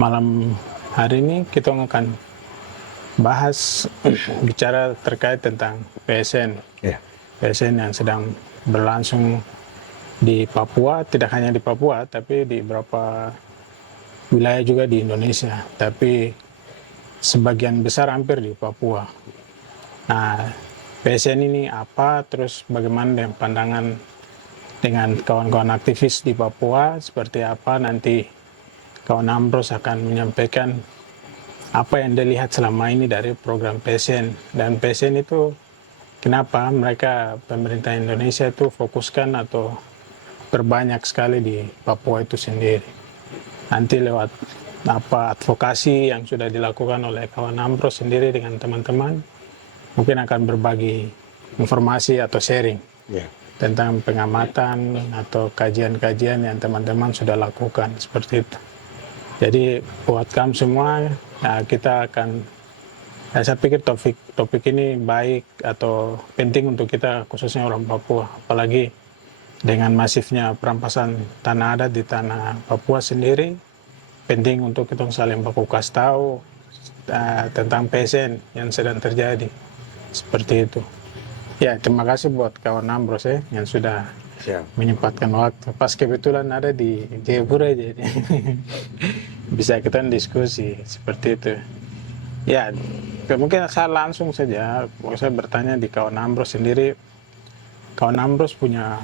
Malam hari ini kita akan bahas bicara terkait tentang PSN. Ya, PSN yang sedang berlangsung di Papua, tidak hanya di Papua, tapi di beberapa wilayah juga di Indonesia. Tapi sebagian besar hampir di Papua. Nah, PSN ini apa, terus bagaimana dengan pandangan dengan kawan-kawan aktivis di Papua, seperti apa nanti kawan Ambros akan menyampaikan apa yang dilihat selama ini dari program PSN. Dan PSN itu kenapa mereka pemerintah Indonesia itu fokuskan atau berbanyak sekali di Papua itu sendiri. Nanti lewat apa advokasi yang sudah dilakukan oleh kawan Ambros sendiri dengan teman-teman, mungkin akan berbagi informasi atau sharing ya, tentang pengamatan atau kajian-kajian yang teman-teman sudah lakukan seperti itu. Jadi buat kamu semua, nah kita akan, saya pikir topik ini baik atau penting untuk kita khususnya orang Papua, apalagi dengan masifnya perampasan tanah adat di tanah Papua sendiri, penting untuk kita saling baku kasih tahu tentang PSN yang sedang terjadi, seperti itu. Ya, terima kasih buat kawan Ambros yang sudah siap. menyempatkan waktu. Pas kebetulan ada di Jayapura, jadi bisa kita diskusi seperti itu. Ya, mungkin saya langsung saja, saya bertanya di kawan Ambros sendiri. Kawan Ambros punya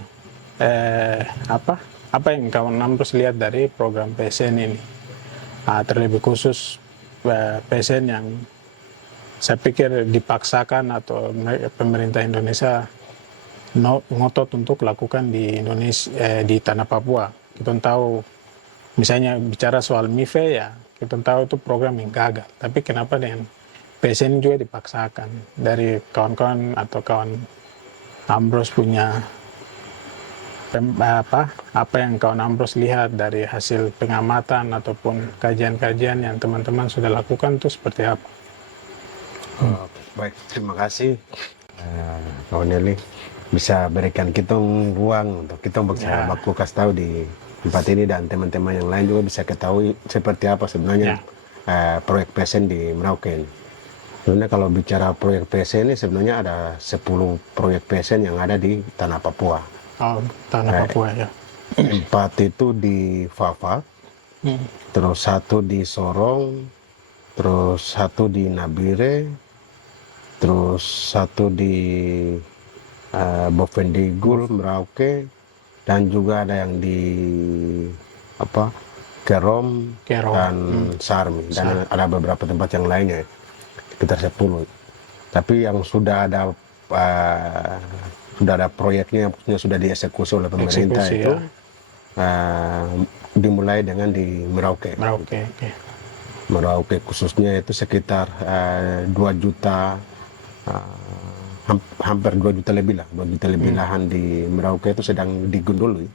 apa yang kawan Ambros lihat dari program PSN ini? Terlebih khusus PSN yang saya pikir dipaksakan atau pemerintah Indonesia ngotot untuk lakukan di Indonesia, di tanah Papua. Kita tahu, misalnya bicara soal MIFE ya, kita tahu itu program yang gagal. Tapi kenapa dengan PSN juga dipaksakan? Dari kawan-kawan atau kawan Ambros punya apa yang kawan Ambros lihat dari hasil pengamatan ataupun kajian-kajian yang teman-teman sudah lakukan itu seperti apa? Baik, terima kasih kawan Nelly bisa berikan kita ruang untuk kita bisa baku kasih tahu di tempat ini, dan teman-teman yang lain juga bisa ketahui seperti apa sebenarnya proyek PSN di Merauke ini. Sebenarnya kalau bicara proyek PSN ini sebenarnya ada 10 proyek PSN yang ada di tanah Papua. Oh, tanah Papua ya. 4 itu di Fafak, terus 1 di Sorong, terus 1 di Nabire, terus 1 di Bovendigul, Merauke, dan juga ada yang di Kerom dan Sarmi, dan ada beberapa tempat yang lainnya, sekitar 10. Tapi yang sudah ada proyeknya yang sudah dieksekusi oleh pemerintah itu dimulai dengan di Merauke. Merauke khususnya itu sekitar 2 juta, hampir 2 juta lebih lah, 2 juta lebih lahan di Merauke itu sedang digunduli,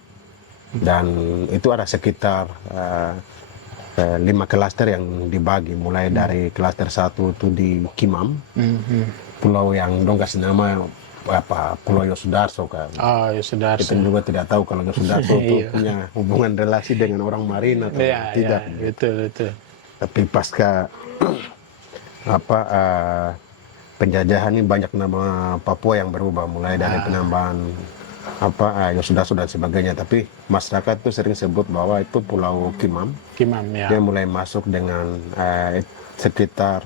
dan itu ada sekitar 5 klaster yang dibagi, mulai dari klaster 1 itu di Kimam, pulau yang dong kasih nama Pulau Yosudarso kan. Yosudarso. Kita juga tidak tahu kalau Yosudarso itu punya hubungan relasi dengan orang Marin atau tidak. Betul. Tapi pasca penjajahan ini banyak nama Papua yang berubah, mulai dari penambahan Yosudarso dan sebagainya. Tapi masyarakat itu sering sebut bahwa itu Pulau Kimam. Ya. Dia mulai masuk dengan sekitar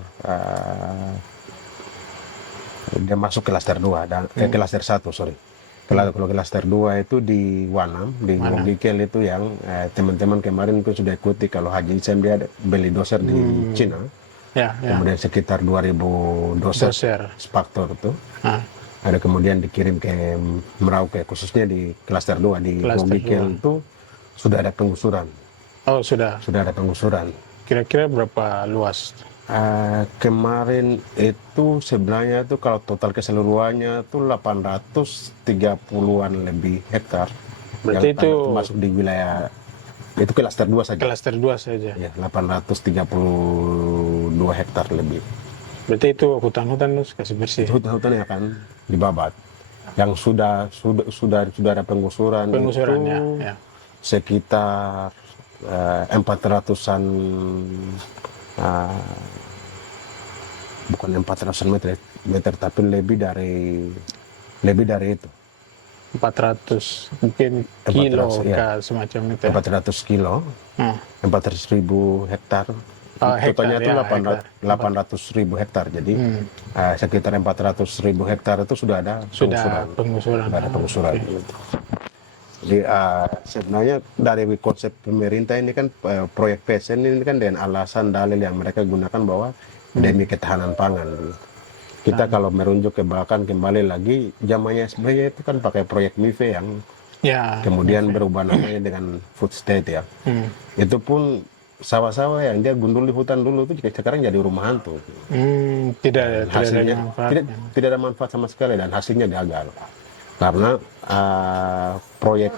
dia masuk ke klaster 2 dan klaster 1, sorry. Kalau klaster 2 itu di Wanam, di Gogikel itu yang teman-teman kemarin itu sudah ikuti. Kalau Haji Isam dia beli doser di Cina. Kemudian sekitar 2000 doser spaktor itu. Ada kemudian dikirim ke Merauke, khususnya di klaster 2 di Gogikel itu sudah ada penggusuran. Oh, sudah ada penggusuran. Kira-kira berapa luas? Kemarin itu sebenarnya itu kalau total keseluruhannya itu 830-an lebih hektar. Berarti yang itu masuk di wilayah itu klaster 2 saja. Klaster 2 saja. Ya, 832 hektar lebih. Berarti itu hutan-hutan terus kasih bersih. Hutan-hutan yang akan dibabat. Yang sudah ada penggusuran itu ya. sekitar 400-an, bukan 400 meter, tapi lebih dari itu. 400 mungkin 400, kilo ya. semacam itu. 400 kilo, 400.000 hektar. Totalnya itu hektar. 800.000 hektar. Jadi sekitar 400.000 hektar itu sudah ada penggusuran. Sudah ada penggusuran. Jadi sebenarnya dari konsep pemerintah ini kan proyek PSN ini kan dengan alasan dalil yang mereka gunakan bahwa demi ketahanan pangan. Kita kalau merujuk ke belakang kembali lagi, zamannya SBY itu kan pakai proyek MIVE yang kemudian berubah namanya dengan food state ya. Itu pun sawah-sawah yang dia gundul di hutan dulu itu sekarang jadi rumah hantu. Tidak ada manfaat sama sekali dan hasilnya gagal. Karena proyek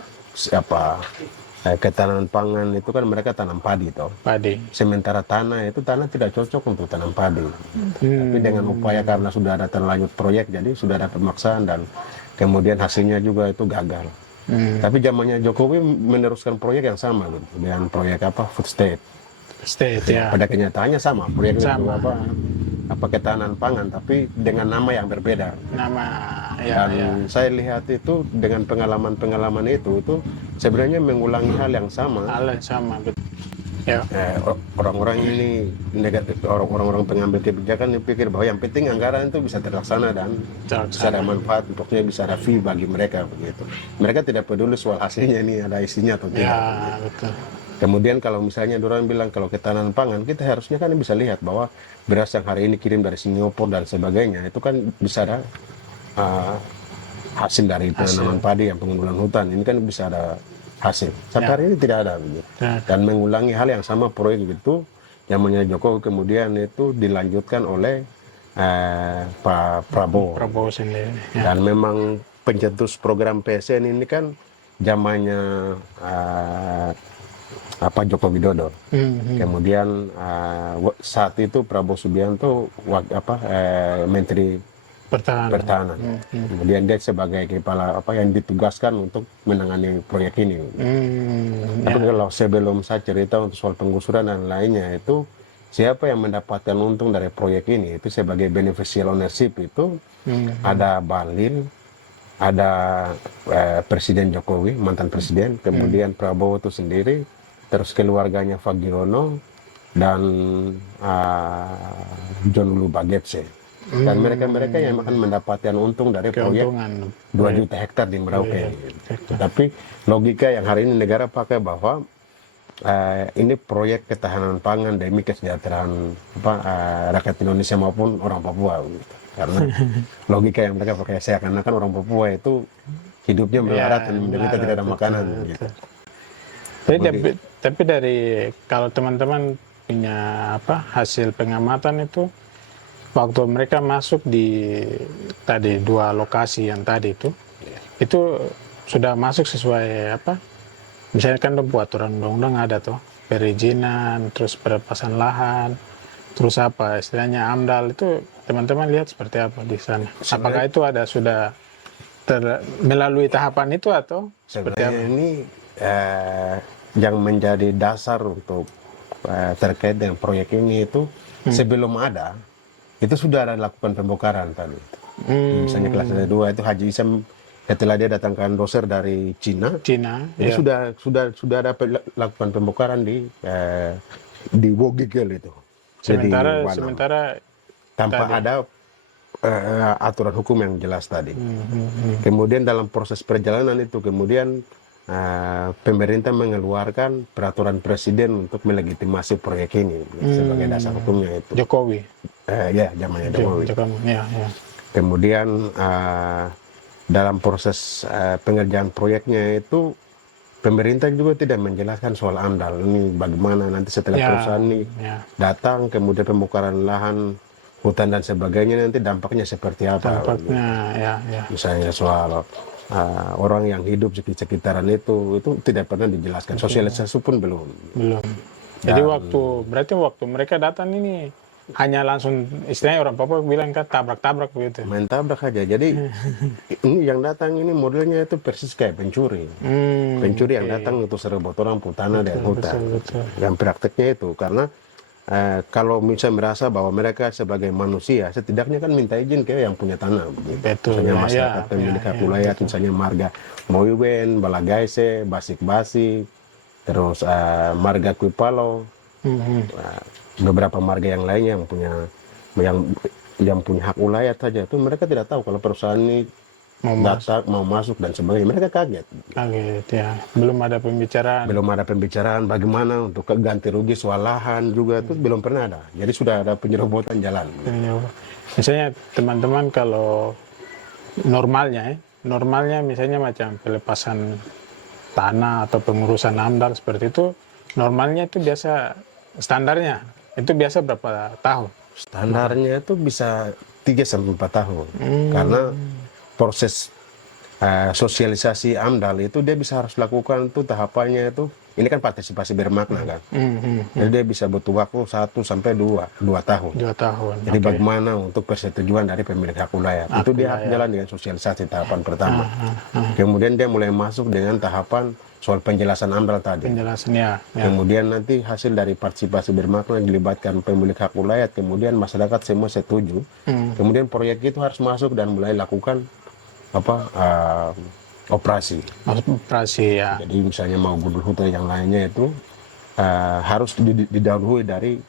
ketahanan pangan itu kan mereka tanam padi toh. Sementara tanah tidak cocok untuk tanam padi. Tapi dengan upaya karena sudah ada terlanjut proyek, jadi sudah ada pemaksaan dan kemudian hasilnya juga itu gagal. Tapi zamannya Jokowi meneruskan proyek yang sama gitu, dengan proyek food state. Pada kenyataannya sama, proyek ketahanan pangan, tapi dengan nama yang berbeda. Saya lihat itu dengan pengalaman itu sebenarnya mengulangi hal yang sama. Betul. Orang-orang ini orang-orang pengambil kebijakan pikir bahwa yang penting anggaran itu bisa terlaksana dan bisa ada manfaat, pokoknya bisa ada fee bagi mereka begitu. Mereka tidak peduli soal hasilnya ini ada isinya atau tidak. Betul. Kemudian kalau misalnya orang bilang kalau ketahanan pangan, kita harusnya kan bisa lihat bahwa beras yang hari ini kirim dari Singapura dan sebagainya itu kan bisa ada hasil dari tanaman padi yang pengundulan hutan, ini kan bisa ada hasil. Sampai hari ini tidak ada begitu. Dan mengulangi hal yang sama proyek itu zamannya Jokowi kemudian itu dilanjutkan oleh Pak Prabowo sendiri. Dan memang pencetus program PSN ini kan zamannya Joko Widodo. Kemudian saat itu Prabowo Subianto Menteri Pertahanan. Kemudian dia sebagai kepala yang ditugaskan untuk menangani proyek ini. Tapi kalau sebelum saya cerita untuk soal penggusuran dan lainnya itu siapa yang mendapatkan untung dari proyek ini itu sebagai beneficial ownership itu ada Bahlil, ada Presiden Jokowi, mantan presiden, kemudian Prabowo itu sendiri, terus keluarganya Fagiono dan John Lulu Bagetse. Dan mereka yang akan mendapatkan untung dari proyek 2 juta hektar di Merauke. Tapi logika yang hari ini negara pakai bahwa ini proyek ketahanan pangan demi kesejahteraan rakyat Indonesia maupun orang Papua. Gitu. Karena logika yang mereka pakai seakan-akan orang Papua itu hidupnya melarat dan menderita tidak ada makanan. Gitu. Tapi dari kalau teman-teman punya hasil pengamatan itu, waktu mereka masuk di tadi 2 lokasi yang tadi itu sudah masuk sesuai misalnya kan buat aturan undang-undang ada perizinan, terus pelepasan lahan, terus istilahnya AMDAL itu teman-teman lihat seperti apa di sana? Apakah itu ada sudah melalui tahapan itu atau seperti apa? Ini yang menjadi dasar untuk terkait dengan proyek ini itu sebelum ada itu sudah ada lakukan pembongkaran tadi. Misalnya kelas 2 itu Haji Isam setelah dia datangkan doser dari Cina itu sudah ada lakukan pembongkaran di Wogigel itu. Sementara tanpa ada aturan hukum yang jelas tadi. Kemudian dalam proses perjalanan itu kemudian pemerintah mengeluarkan peraturan presiden untuk melegitimasi proyek ini sebagai dasar hukumnya itu. Jokowi. Zamannya Jokowi. Kemudian dalam proses pengerjaan proyeknya itu pemerintah juga tidak menjelaskan soal AMDAL ini bagaimana nanti setelah perusahaan ini datang kemudian pembongkaran lahan hutan dan sebagainya nanti dampaknya seperti apa. Misalnya soal orang yang hidup di sekitaran itu tidak pernah dijelaskan. Sosialisasi pun belum. Jadi waktu mereka datang ini hanya langsung istilahnya orang Papua bilang kan tabrak-tabrak begitu. main tabrak aja. Jadi ini yang datang ini modelnya itu persis kayak pencuri. Pencuri yang datang untuk serebut orang tanah dan hutan. Betul. Yang prakteknya itu karena kalau misalnya merasa bahwa mereka sebagai manusia, setidaknya kan minta izin ke yang punya tanah. Betul, Misalnya ya, masyarakat ya, pemilik ya, hak ya, wilayah, betul. misalnya marga Moiwen, Balagaise, Basik-Basik, terus marga Kuipalo, beberapa marga yang lainnya yang punya hak wilayah saja itu mereka tidak tahu kalau perusahaan ini datang mau masuk dan sebagainya. Mereka kaget. Kaget ya. Belum ada pembicaraan. Belum ada pembicaraan bagaimana untuk ganti rugi soal lahan juga itu belum pernah ada. Jadi sudah ada penyerobotan jalan. Misalnya teman-teman kalau normalnya misalnya macam pelepasan tanah atau pengurusan AMDAL seperti itu, normalnya itu biasa standarnya itu biasa berapa tahun? Standarnya itu bisa 3 sampai 4 tahun. Karena proses sosialisasi AMDAL itu dia bisa harus lakukan tuh tahapannya itu, ini kan partisipasi bermakna kan. Jadi dia bisa butuh waktu 1 sampai 2 tahun. 2 tahun. Jadi bagaimana untuk persetujuan dari pemilik hak wilayah. Itu dia harus jalan dengan sosialisasi tahapan pertama. Kemudian dia mulai masuk dengan tahapan soal penjelasan AMDAL tadi. Penjelasannya. Ya. Kemudian nanti hasil dari partisipasi bermakna dilibatkan pemilik hak wilayah, kemudian masyarakat semua setuju. Kemudian proyek itu harus masuk dan mulai lakukan operasi. Operasi ya. Jadi misalnya mau gudul hutan yang lainnya itu harus didahului dari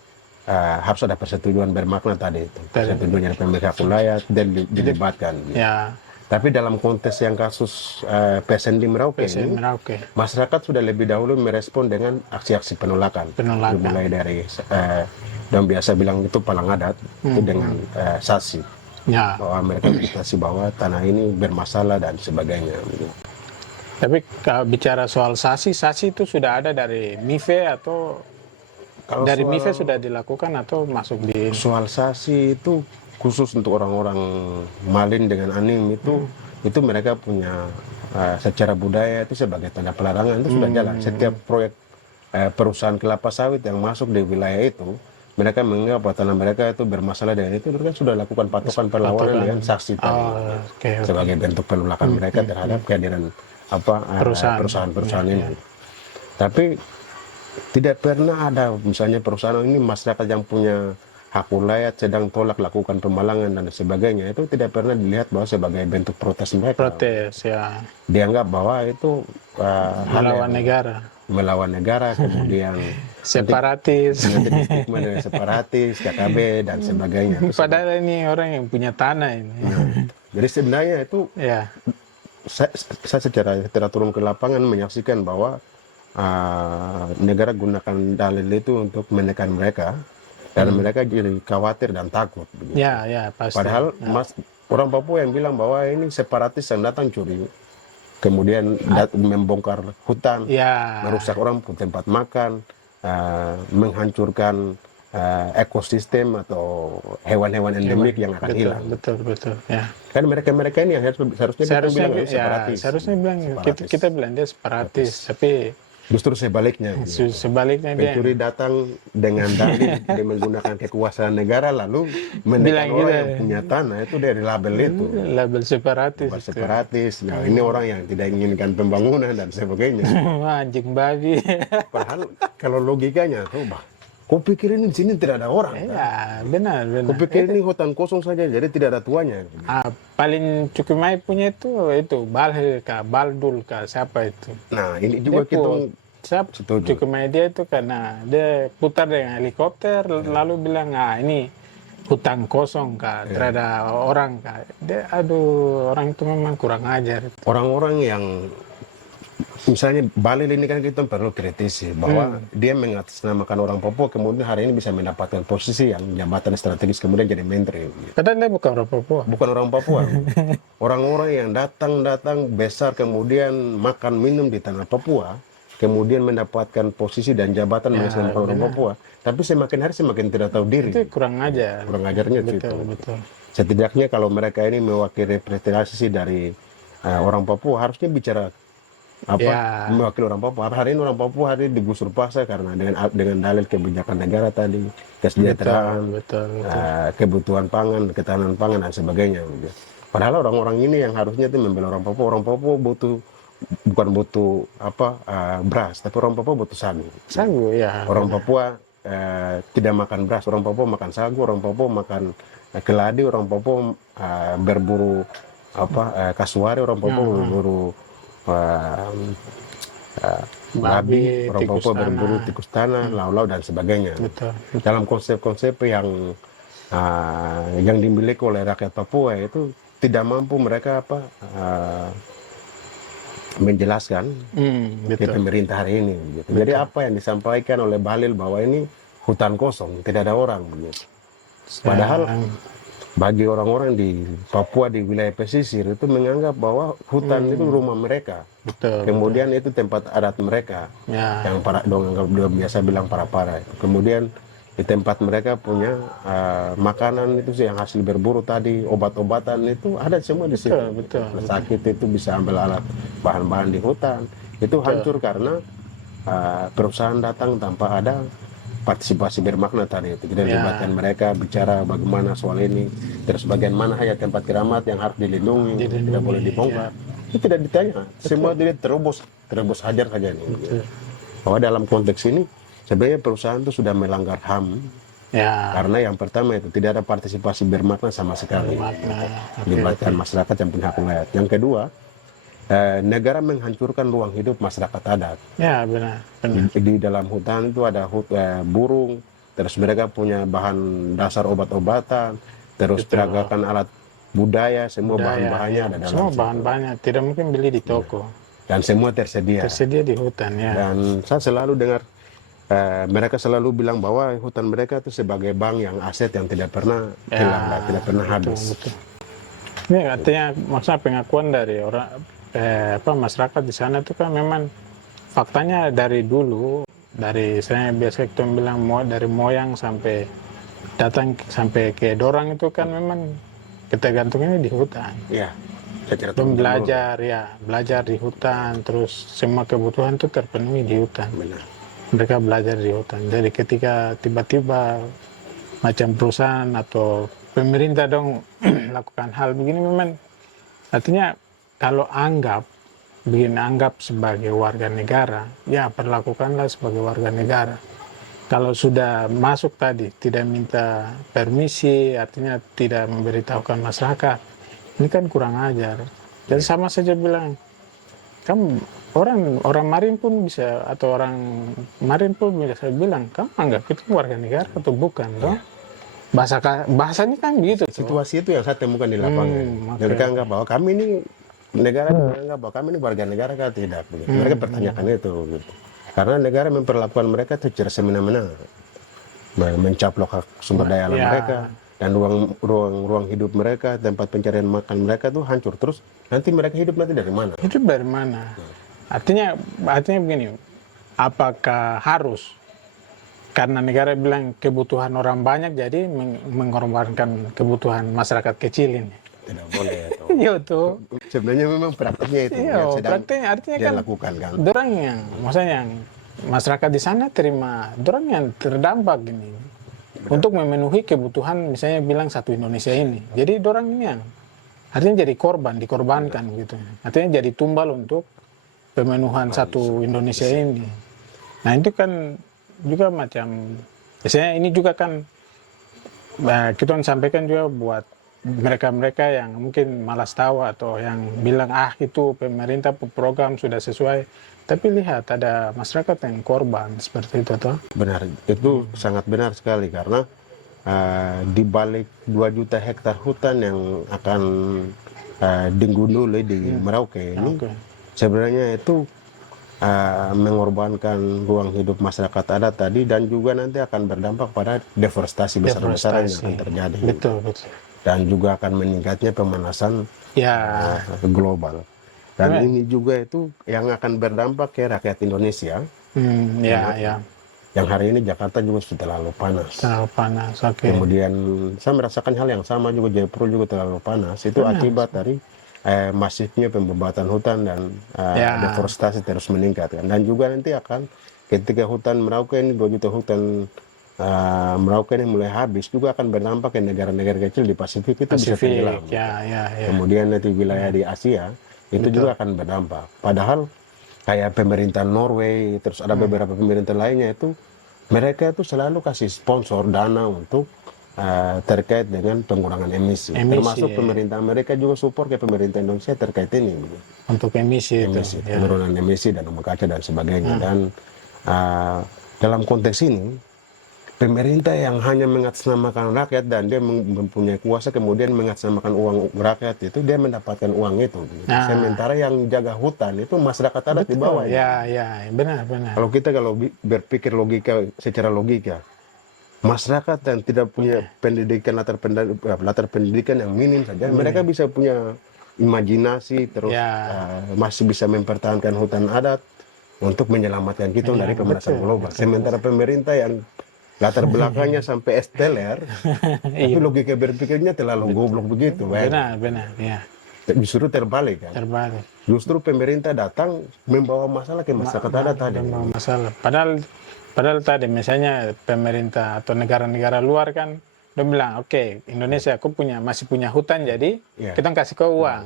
harus ada persetujuan bermakna tadi itu. Persetujuan dari pemilik hak wilayah dan dilibatkan. Ya. Tapi dalam konteks yang kasus PSN di Merauke ini, masyarakat sudah lebih dahulu merespon dengan aksi-aksi penolakan. Mulai dari dan biasa bilang itu palang adat itu dengan sasi. Ya. Bahwa mereka berkasi bahwa tanah ini bermasalah dan sebagainya. Tapi kalau bicara soal sasi itu sudah ada dari MIFE atau kalau dari MIFE sudah dilakukan atau masuk di soal sasi itu khusus untuk orang-orang Malin dengan Anim itu mereka punya secara budaya itu sebagai tanda pelarangan itu sudah jalan. Setiap proyek perusahaan kelapa sawit yang masuk di wilayah itu mereka menganggap bahwa tanah mereka itu bermasalah dengan itu, mereka sudah lakukan patokan perlawanan dengan saksi tadi sebagai bentuk penolakan mereka terhadap kehadiran perusahaan-perusahaan ini. Tapi tidak pernah ada misalnya perusahaan ini masyarakat yang punya hak wilayah sedang tolak lakukan pemalangan dan sebagainya itu tidak pernah dilihat bahwa sebagai bentuk protes mereka. Protes ya. Dianggap bahwa itu melawan negara kemudian separatis, separatis, KKB dan sebagainya. Padahal ini orang yang punya tanah ini. Jadi sebenarnya itu saya secara turun ke lapangan menyaksikan bahwa negara gunakan dalil itu untuk menekan mereka dan mereka jadi khawatir dan takut. Begitu. Ya, pasti. Padahal orang Papua yang bilang bahwa ini separatis yang datang curi, kemudian membongkar hutan, merusak orang tempat makan, menghancurkan ekosistem atau hewan-hewan endemik yang akan hilang. Betul. Ya. Kan mereka ini yang seharusnya bilang separatis. Seharusnya bilang kita bilang dia separatis, tapi justru sebaliknya. Sebaliknya pencuri datang dengan dalih dia menggunakan kekuasaan negara lalu menekan orang yang punya tanah itu dari label itu. Label separatis. Separatis. Nah, ini orang yang tidak inginkan pembangunan dan sebagainya. Anjing babi. Padahal kalau logikanya tuh kau pikir ini di sini tidak ada orang? Iya, benar. Kau pikir ini hutan kosong saja jadi tidak ada tuanya? Paling Cukimai punya itu Balhe kah, Baldul kah, siapa itu? Nah, ini juga kita Cukimai dia itu karena dia putar dengan helikopter lalu bilang ini hutan kosong kah, tidak ada orang kah. Orang itu memang kurang ajar. Orang-orang yang misalnya Balil ini kan kita perlu kritisi bahwa dia mengatasnamakan orang Papua kemudian hari ini bisa mendapatkan posisi yang jabatan strategis kemudian jadi menteri. Padahal dia bukan orang Papua. Bukan orang Papua. Orang-orang yang datang besar kemudian makan minum di tanah Papua kemudian mendapatkan posisi dan jabatan mengatasnamakan orang Papua. Tapi semakin hari semakin tidak tahu diri. Itu kurang ajar. Kurang ajarnya itu. Betul. Setidaknya kalau mereka ini mewakili representasi dari orang Papua harusnya bicara mewakili orang Papua. Hari ini orang Papua hari ini digusur paksa karena dengan dalil kebijakan negara tadi, kesejahteraan, kebutuhan pangan, ketahanan pangan dan sebagainya. Padahal orang-orang ini yang harusnya itu membela orang Papua bukan butuh beras, tapi orang Papua butuh sagu. Sagu, ya. Orang Papua tidak makan beras, orang Papua makan sagu, orang Papua makan keladi, orang Papua berburu kasuari, orang Papua berburu babi, orang Papua berburu tikus tanah, lau-lau dan sebagainya. Betul. Dalam konsep-konsep yang dimiliki oleh rakyat Papua itu tidak mampu mereka menjelaskan ke pemerintah hari ini. Gitu. Jadi apa yang disampaikan oleh Bahlil bahwa ini hutan kosong, tidak ada orang. Gitu. Padahal bagi orang-orang di Papua di wilayah pesisir itu menganggap bahwa hutan itu rumah mereka. Betul, Kemudian itu tempat adat mereka, yang biasa bilang para-para. Kemudian di tempat mereka punya makanan itu yang hasil berburu tadi, obat-obatan itu ada semua di situ. Sakit itu bisa ambil alat bahan-bahan di hutan. Itu hancur karena perusahaan datang tanpa ada partisipasi bermakna tadi itu. Kita libatkan mereka bicara bagaimana soal ini, terus bagaimana hanya tempat keramat yang harus dilindungi, tidak boleh dibongkar. Itu tidak ditanya, semua dia terobos hajar saja ini. Bahwa dalam konteks ini sebenarnya perusahaan itu sudah melanggar HAM. Karena yang pertama itu tidak ada partisipasi bermakna sama sekali. Melibatkan masyarakat yang punya hak wilayah. Yang kedua, negara menghancurkan ruang hidup masyarakat adat. Ya, benar. Di dalam hutan itu ada burung, terus mereka punya bahan dasar obat-obatan, terus peragakan alat budaya, semua bahan-bahannya ada dalam semua bahan-bahannya, tidak mungkin beli di toko. Dan semua tersedia di hutan, ya. Dan saya selalu dengar mereka selalu bilang bahwa hutan mereka itu sebagai bank yang aset yang tidak pernah hilang, tidak pernah habis. Betul. Ini artinya maksudnya pengakuan dari orang masyarakat di sana itu kan memang faktanya dari dulu, dari saya biasa kita bilang dari moyang sampai datang sampai ke Dorang itu kan memang kita gantungnya di hutan. Iya. Belajar di hutan, terus semua kebutuhan itu terpenuhi di hutan. Benar. Mereka belajar di hutan. Jadi ketika tiba-tiba macam perusahaan atau pemerintah dong lakukan hal begini, memang artinya kalau anggap sebagai warga negara, ya perlakukanlah sebagai warga negara. Kalau sudah masuk tadi tidak minta permisi, artinya tidak memberitahukan masyarakat, ini kan kurang ajar. Jadi sama saja bilang, kamu orang Marin pun bisa, atau orang Marin pun bisa bilang, kamu anggap itu warga negara atau bukan, toh? Bahasanya kan gitu. Situasi itu yang saya temukan di lapangan. Mereka anggap bahwa kami ini negara menganggap bahwa kami ini warga negara kan tidak. Mereka pertanyakan itu. Gitu. Karena negara memperlakukan mereka secara semena-mena, mencaplok hak sumber daya alam mereka, dan ruang hidup mereka, tempat pencarian makan mereka tuh hancur. Terus nanti mereka hidup dari mana? Hidup dari mana? Artinya begini, apakah harus karena negara bilang kebutuhan orang banyak jadi mengorbankan kebutuhan masyarakat kecil ini? Tidak boleh. Iya tuh. Sebenarnya memang praktiknya itu yang sedang praktiknya artinya dilakukan kan. Dorang maksudnya yang masyarakat di sana terima, dorang yang terdampak ini. Benar. Untuk memenuhi kebutuhan misalnya bilang satu Indonesia ini. Jadi dorang ini yang artinya jadi dikorbankan gitu. Artinya jadi tumbal untuk pemenuhan satu Indonesia ini. Nah itu kan juga macam, biasanya ini juga kan kita sampaikan juga buat mereka-mereka yang mungkin malas tahu atau yang bilang itu pemerintah program sudah sesuai, tapi lihat ada masyarakat yang korban seperti itu toh. Benar, itu sangat benar sekali karena di balik 2 juta hektar hutan yang akan digunduli di Merauke ini sebenarnya itu mengorbankan ruang hidup masyarakat adat tadi, dan juga nanti akan berdampak pada deforestasi besar-besaran yang akan terjadi. Betul. Dan juga akan meningkatnya pemanasan global. Dan ini juga itu yang akan berdampak ke rakyat Indonesia. Yang hari ini Jakarta juga sudah terlalu panas. Kemudian saya merasakan hal yang sama juga, Jayapura juga terlalu panas. Itu akibat dari masifnya pembebatan hutan dan Ya. deforestasi terus meningkat kan. Dan juga nanti akan ketika hutan Merauke ini 2 juta hutan Merauke ini mulai habis, juga akan berdampak ke negara-negara kecil di Pasifik itu bisa tenggelam. Pasifik, ya. Kemudian nanti wilayah di Asia itu juga akan berdampak. Padahal kayak pemerintah Norway, terus ada beberapa pemerintah lainnya itu mereka itu selalu kasih sponsor dana untuk terkait dengan pengurangan emisi. Termasuk ya. pemerintah Amerika juga support ke pemerintah Indonesia terkait ini. Untuk emisi itu. Ya. Penurunan emisi dan rumah kaca dan sebagainya. Dan dalam konteks ini, pemerintah yang hanya mengatasnamakan rakyat dan dia mempunyai kuasa kemudian mengatasnamakan uang rakyat itu, dia mendapatkan uang itu. Sementara yang jaga hutan itu masyarakat adat di bawah. Ya, benar. Kalau kita berpikir logika secara logika, masyarakat yang tidak punya pendidikan latar pendidikan yang minim saja, mereka bisa punya imajinasi terus masih bisa mempertahankan hutan adat untuk menyelamatkan kita dari pemanasan global. Sementara pemerintah yang latar belakangnya sampai esteller, tapi logika berpikirnya terlalu goblok begitu. Benar, ya. Justru terbalik kan. Terbalik. Justru pemerintah datang membawa masalah ke masyarakat adat tadi. Membawa masalah. Padahal tadi misalnya pemerintah atau negara-negara luar kan dia bilang, oke, Indonesia aku masih punya hutan, jadi kita kasih kau uang.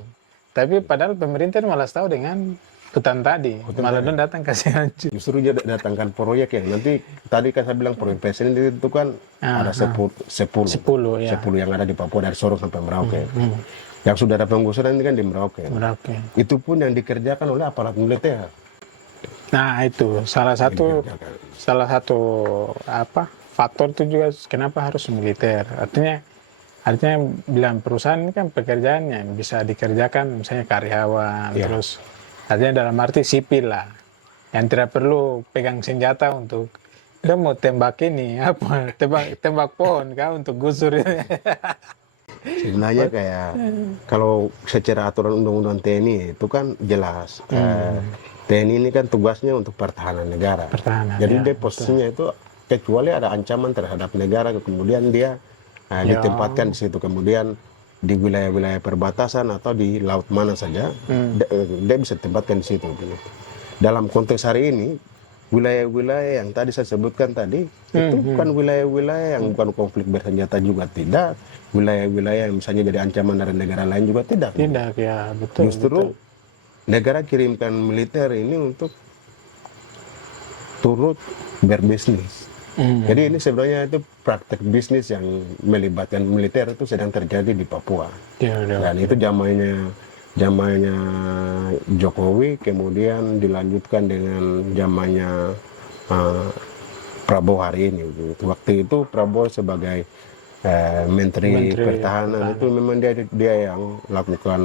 Tapi padahal pemerintah malah tahu dengan hutan tadi, malah dia datang kasih hancur. Justru dia datangkan proyek yang nanti tadi kan saya bilang proyek presiden itu kan ada 10 yang ada di Papua dari Sorong sampai Merauke. Yang sudah ada penggusuran ini kan di Merauke. Itu pun yang dikerjakan oleh aparat militer. Nah itu salah satu faktor itu juga kenapa harus militer. Artinya bilang perusahaan ini kan pekerjaannya bisa dikerjakan misalnya karyawan, terus artinya dalam arti sipil lah, yang tidak perlu pegang senjata untuk dia mau tembak ini tembak pohon kah untuk gusur. Sebenarnya kayak kalau secara aturan undang-undang TNI itu kan jelas. TNI ini kan tugasnya untuk pertahanan negara. Jadi dia posisinya itu kecuali ada ancaman terhadap negara, kemudian dia ditempatkan di situ. Kemudian di wilayah-wilayah perbatasan atau di laut mana saja, dia bisa ditempatkan di situ. Dalam konteks hari ini, wilayah-wilayah yang tadi saya sebutkan tadi, itu bukan wilayah-wilayah yang bukan konflik bersenjata juga tidak. Wilayah-wilayah yang misalnya jadi ancaman dari negara lain juga tidak. Tidak, ya betul. Justru negara kirimkan militer ini untuk turut berbisnis. Jadi ini sebenarnya itu praktek bisnis yang melibatkan militer itu sedang terjadi di Papua. Dan itu zamannya Jokowi, kemudian dilanjutkan dengan zamannya Prabowo hari ini. Waktu itu Prabowo sebagai Menteri Pertahanan itu memang dia yang lakukan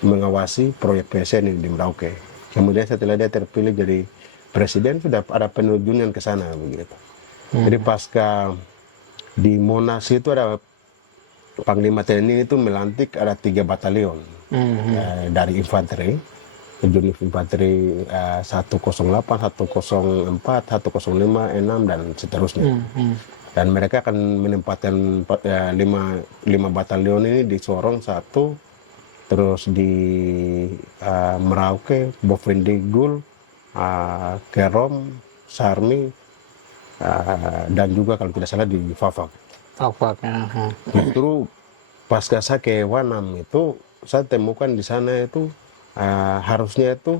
mengawasi proyek PSN di Merauke. Kemudian setelah dia terpilih jadi presiden, sudah ada penerjunan ke sana begitu. Jadi pasca di Monas itu ada Panglima TNI itu melantik ada 3 batalion dari infanteri, unit infanteri 108, 104, 105, 6 dan seterusnya. Dan mereka akan menempatkan 5 batalion ini di Sorong 1, terus di Merauke, Bovendigul, Kerom, Sarmi, dan juga kalau tidak salah di Fafak. Justru pasca saya ke Wanam itu, saya temukan di sana itu harusnya itu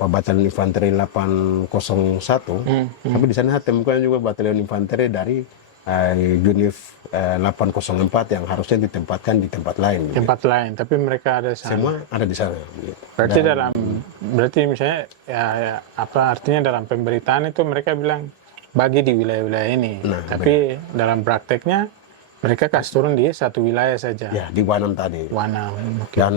batalion infanteri 801, tapi di sana saya temukan juga batalion infanteri dari Unif 804 yang harusnya ditempatkan di tempat lain. Tapi mereka ada sana. Semua ada di sana. Berarti misalnya artinya dalam pemberitaan itu mereka bilang bagi di wilayah-wilayah ini. Tapi dalam prakteknya mereka kasih turun di satu wilayah saja. Ya, di Wanam tadi. Okay. Dan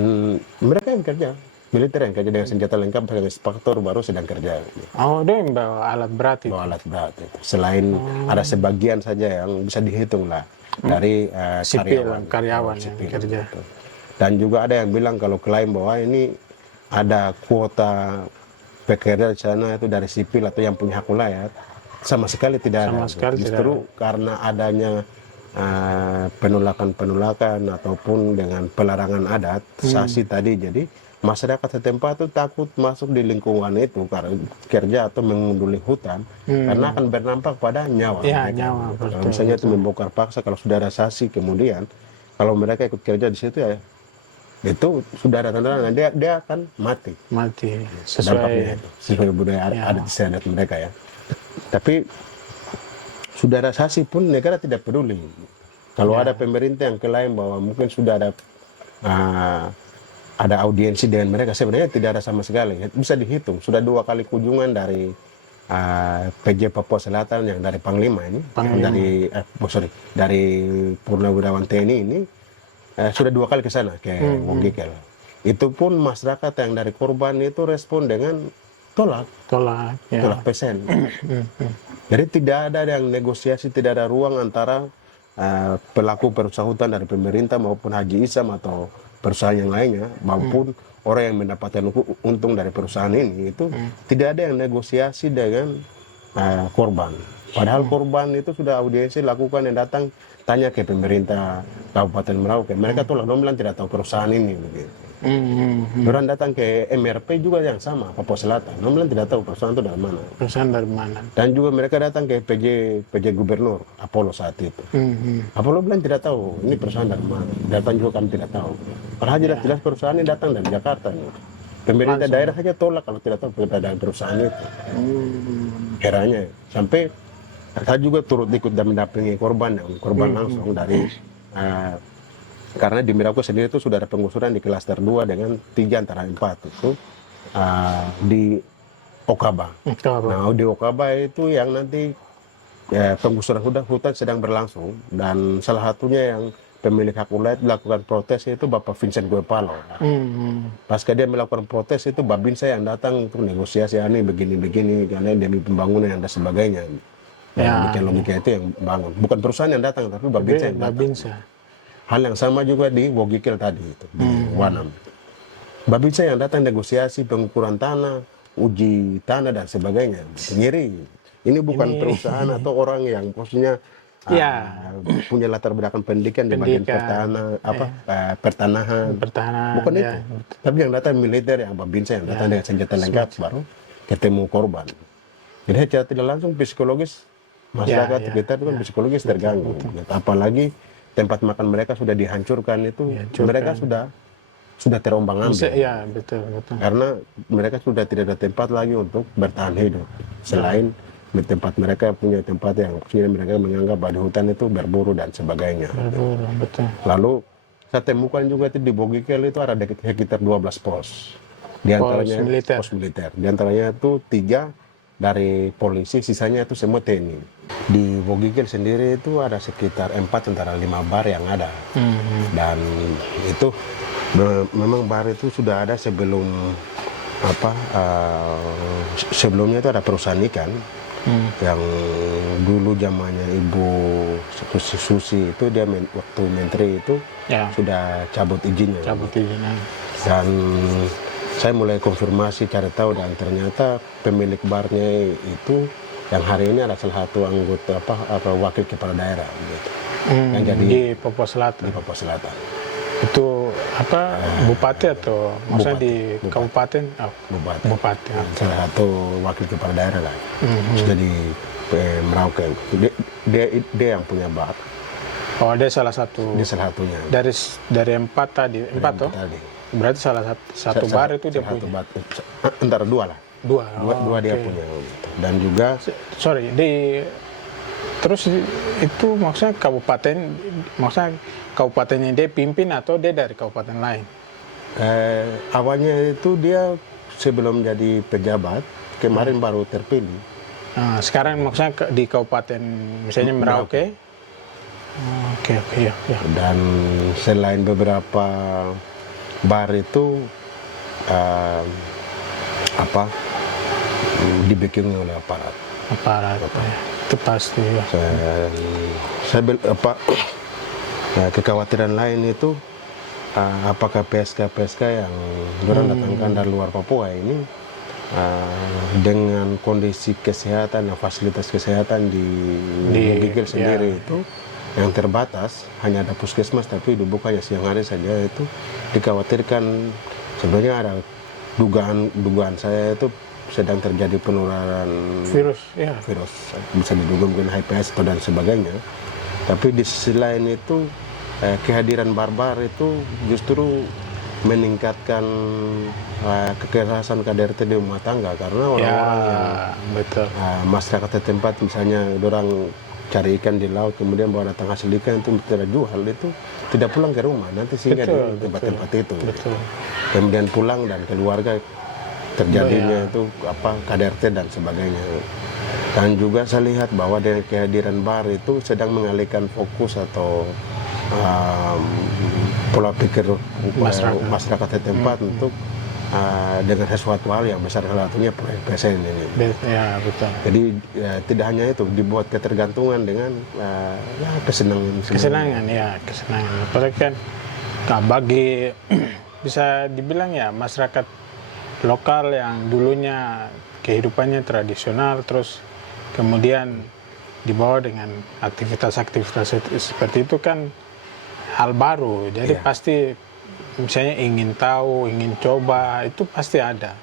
mereka yang kerja. Militer yang kerja dengan senjata lengkap, sebagai faktor baru sedang kerja. Dia membawa alat berat itu. Bawa alat berat itu. Selain ada sebagian saja yang bisa dihitung lah dari karyawan yang kerja. Gitu. Dan juga ada yang bilang kalau klaim bahwa ini ada kuota pekerja di sana itu dari sipil atau yang punya hak wilayah. sama sekali tidak Sama ada. sekali tidak Justru karena adanya penolakan ataupun dengan pelarangan adat sasi tadi, jadi masyarakat setempat itu takut masuk di lingkungan itu karena kerja atau mengunduli hutan karena akan berdampak pada nyawa Ya, mereka. nyawa, Kalau betul, misalnya itu membongkar paksa, kalau sudah ada sasi kemudian kalau mereka ikut kerja di situ ya itu sudah ada tanda-tanda dia akan mati. Mati Dampaknya sesuai. itu sesuai budaya Ya. adat istiadat mereka ya. Tapi sudah ada sasi pun negara tidak peduli. Kalau ada pemerintah yang klaim bahwa mungkin sudah ada audiensi dengan mereka, sebenarnya tidak ada sama sekali. Bisa dihitung, sudah 2 kali kunjungan dari PJ Papua Selatan yang dari Panglima ini, dari Purnawirawan TNI ini, sudah 2 kali ke sana ke Wonggikel. Itu pun masyarakat yang dari korban itu respon dengan tolak Ya. pesen. Jadi tidak ada yang negosiasi, tidak ada ruang antara pelaku perusahaan hutan dari pemerintah maupun Haji Isam atau perusahaan yang lainnya maupun orang yang mendapatkan untung dari perusahaan ini, itu tidak ada yang negosiasi dengan korban. Padahal korban itu sudah audiensi lakukan, yang datang tanya ke pemerintah Kabupaten Merauke, mereka tolak, bilang tidak tahu perusahaan ini begitu. Orang datang ke MRP juga yang sama, Papua Selatan, bilang tidak tahu perusahaan itu dari mana. Perusahaan dari mana? Dan juga mereka datang ke PJ Gubernur Apollo saat itu. Apollo bilang tidak tahu ini perusahaan dari mana. Datang juga kami tidak tahu. Padahal jelas perusahaan ini datang dari Jakarta. Pemerintah daerah saja tolak kalau tidak tahu keberadaan perusahaan itu. Heranya sampai saya juga turut ikut dan mendampingi korban langsung dari karena di Merauke sendiri itu sudah ada penggusuran di klaster 2 dengan 3 antara 4 itu di Okaba. Nah, di Okaba itu yang nanti penggusuran hutan sedang berlangsung, dan salah satunya yang pemilik hak wilayah melakukan protes itu Bapak Vincent Guepalo. Pasca dia melakukan protes itu Babinsa yang datang untuk negosiasi ini begini-begini karena demi pembangunan dan sebagainya. Logika itu yang bangun. Bukan perusahaan yang datang tapi Babinsa yang datang. Hal yang sama juga di Wonggikel tadi itu, di Wanam. Babinsa yang datang negosiasi pengukuran tanah, uji tanah dan sebagainya. Ngeri. Ini bukan perusahaan atau orang yang maksudnya punya latar belakang pendidikan di bagian pertanahan. Bukan itu. Tapi yang datang militer, yang Babinsa yang datang dengan senjata lengkap baru ketemu korban. Jadi secara tidak langsung psikologis masyarakat kita itu kan psikologis terganggu. Apalagi tempat makan mereka sudah dihancurkan itu, mereka sudah terombang-ambing. Betul. Karena mereka sudah tidak ada tempat lagi untuk bertahan hidup. Selain di tempat mereka punya tempat yang mereka menganggap di hutan itu berburu dan sebagainya. Betul. Lalu saya temukan juga di Wonggikel itu ada sekitar 12 pos. Di antaranya pos militer. Di antaranya itu 3 dari polisi, sisanya itu semua TNI. Di Wonggikel sendiri itu ada sekitar 4 antara 5 bar yang ada. Dan itu memang bar itu sudah ada sebelum sebelumnya itu ada perusahaan ikan yang dulu zamannya Ibu Susi itu dia waktu menteri itu sudah cabut izinnya. Dan saya mulai konfirmasi, cari tahu, dan ternyata pemilik barnya itu yang hari ini ada salah satu anggota wakil kepala daerah gitu. Yang jadi di Papua Selatan. Di Papua Selatan. Itu bupati atau maksudnya di kabupaten? Bupati. Salah satu wakil kepala daerah lah. Sudah di Merauke. Dia yang punya bar. Oh, dia salah satu. Dia salah satunya. Dari 4 tadi. 4 toh? Berarti salah satu bar itu dia punya. Antara 2 lah. Dua dia punya. Dan juga terus itu maksudnya kabupatennya dia pimpin atau dia dari kabupaten lain? Awalnya itu dia sebelum jadi pejabat kemarin baru terpilih. Sekarang maksudnya di kabupaten misalnya Merauke. Oke. Dan selain beberapa bar itu dibikin oleh aparat. Itu pasti ya. Kekhawatiran lain itu apakah PSK yang orang datangkan dari luar Papua ini dengan kondisi kesehatan dan fasilitas kesehatan di Bugigil sendiri itu yang terbatas, hanya ada puskesmas tapi dibukanya siang hari saja, itu dikhawatirkan sebenarnya ada dugaan saya itu sedang terjadi penularan virus bisa diduga mungkin HPS atau dan sebagainya. Tapi di sisi lain itu kehadiran barbar itu justru meningkatkan kekerasan KDRT di rumah tangga, karena orang-orang yang masyarakat setempat misalnya orang cari ikan di laut kemudian bawa datang hasil ikan itu tidak jual, itu tidak pulang ke rumah, nanti singgah di tempat-tempat itu. Kemudian pulang dan keluarga terjadinya itu KDRT dan sebagainya. Dan juga saya lihat bahwa dengan kehadiran bar itu sedang mengalihkan fokus atau pola pikir masyarakat setempat untuk dengan sesuatu hal yang besar, salah satunya proyek PSN ini. Ya, betul. Jadi tidak hanya itu, dibuat ketergantungan dengan kesenangan. Apalagi kan bagi bisa dibilang ya masyarakat lokal yang dulunya kehidupannya tradisional, terus kemudian dibawa dengan aktivitas-aktivitas seperti itu kan hal baru, jadi pasti misalnya ingin tahu, ingin coba, itu pasti ada.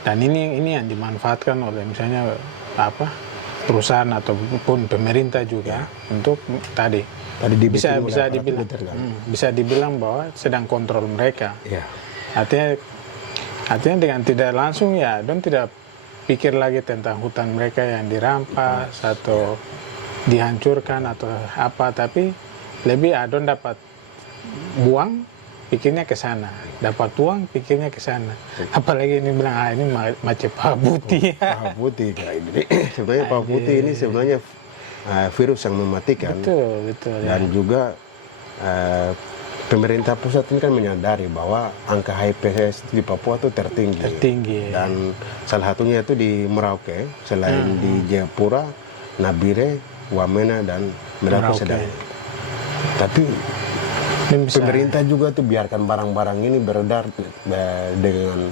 Dan ini yang dimanfaatkan oleh misalnya perusahaan ataupun pemerintah juga untuk bisa dibilang bahwa sedang kontrol mereka. Artinya dengan tidak langsung don tidak pikir lagi tentang hutan mereka yang dirampas atau dihancurkan atau apa, tapi lebih don dapat buang pikirnya ke sana, dapat uang pikirnya ke sana. Apalagi ini bilang ini macam paha putih. Paha putih jadi sebenarnya paha putih ini sebenarnya virus yang mematikan. Betul. Dan juga pemerintah pusat ini kan menyadari bahwa angka HPS di Papua itu tertinggi. Dan salah satunya itu di Merauke, selain di Jayapura, Nabire, Wamena dan Merauke Sedang. Tapi pemerintah juga tuh biarkan barang-barang ini beredar dengan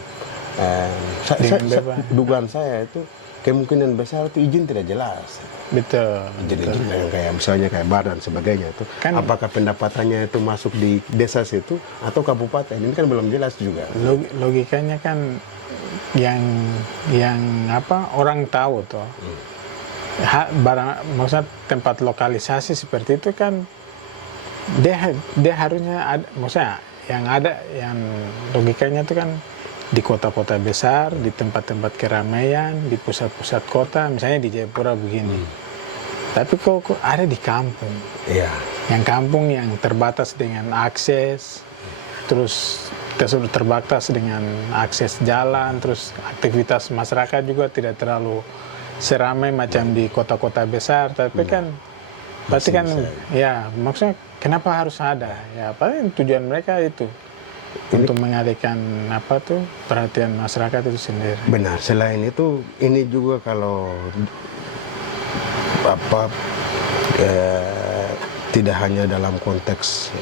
dugaan saya itu kemungkinan besar itu izin tidak jelas. Betul. Jadi kayak misalnya kayak bar dan sebagainya itu kan, apakah pendapatannya itu masuk di desa situ atau kabupaten, ini kan belum jelas juga. Logikanya kan yang orang tahu toh. Maksudnya tempat lokalisasi seperti itu kan dia harusnya ada, maksudnya yang logikanya itu kan di kota-kota besar, di tempat-tempat keramaian, di pusat-pusat kota, misalnya di Jayapura begini. Tapi kok ada di kampung? Yang kampung yang terbatas dengan akses, terus terbatas dengan akses jalan, terus aktivitas masyarakat juga tidak terlalu seramai macam di kota-kota besar. Tapi kan berarti kan maksudnya kenapa harus ada? Ya paling tujuan mereka itu untuk mengalihkan perhatian masyarakat itu sendiri. Benar. Selain itu, ini juga kalau tidak hanya dalam konteks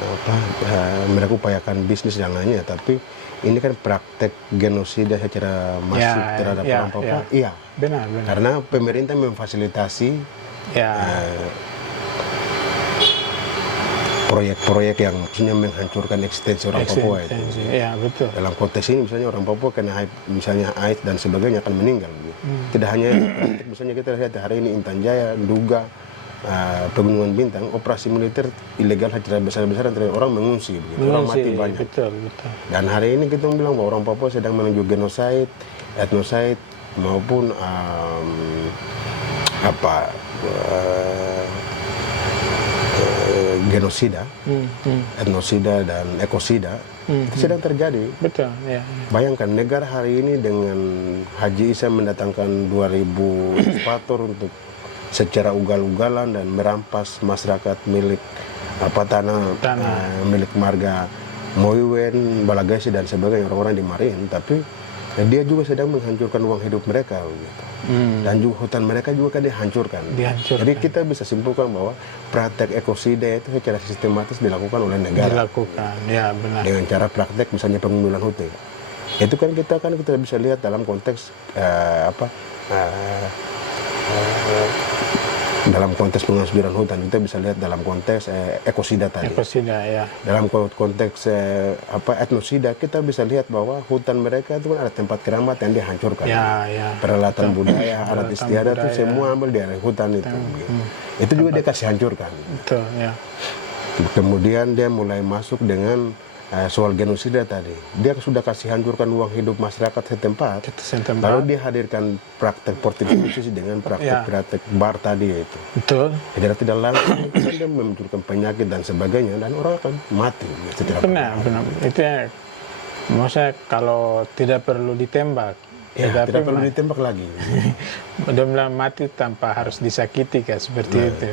mereka upayakan bisnis dan lainnya, tapi ini kan praktek genosida secara masif terhadap orang Papua. Iya, benar. Karena pemerintah memfasilitasi proyek-proyek yang maksudnya menghancurkan eksistensi orang Papua itu. Iya, betul. Dalam konteks ini misalnya orang Papua kena misalnya AIDS dan sebagainya akan meninggal. Tidak hanya misalnya kita lihat hari ini Intan Jaya, Nduga, Pegunungan Bintang, operasi militer ilegal secara besar-besaran, orang mengungsi, orang mati banyak. Betul. Dan hari ini kita bilang bahwa orang Papua sedang menuju genocide, etnocide maupun genosida, etnosida dan ekosida itu sedang terjadi. Betul. Bayangkan negara hari ini dengan Haji Isa mendatangkan 2000 eksportor untuk secara ugal-ugalan dan merampas masyarakat milik tanah milik marga Moiwen, Balagasi dan sebagainya, orang-orang di Marin, tapi dia juga sedang menghancurkan uang hidup mereka gitu. Dan juga hutan mereka juga kan dihancurkan. Jadi kita bisa simpulkan bahwa praktek ekosida itu secara sistematis dilakukan oleh negara. Benar. Dengan cara praktek misalnya pengundulan hutan. Itu kan kita bisa lihat dalam konteks dalam konteks pengasbiran hutan, kita bisa lihat dalam konteks ekosida tadi. Ekosida ya. Dalam konteks etnosida, kita bisa lihat bahwa hutan mereka itu kan ada tempat keramat yang dihancurkan. Ya, ya. Peralatan budaya, adat Peralatan istiadat itu budaya. semua ambil dari hutan itu. Itu juga dia kasih hancurkan. Betul ya. Kemudian dia mulai masuk dengan soal genosida tadi. Dia sudah kasih hancurkan ruang hidup masyarakat setempat. Lalu dia hadirkan praktek prostitusi dengan praktek bar tadi itu. Betul. Jadi tidak langsung kan dia memunculkan penyakit dan sebagainya, dan orang akan mati. Benar. Itu ya. Maksudnya kalau tidak perlu ditembak. Ya, tidak perlu ditembak lagi. Dia bilang mati tanpa harus disakiti kan, seperti itu.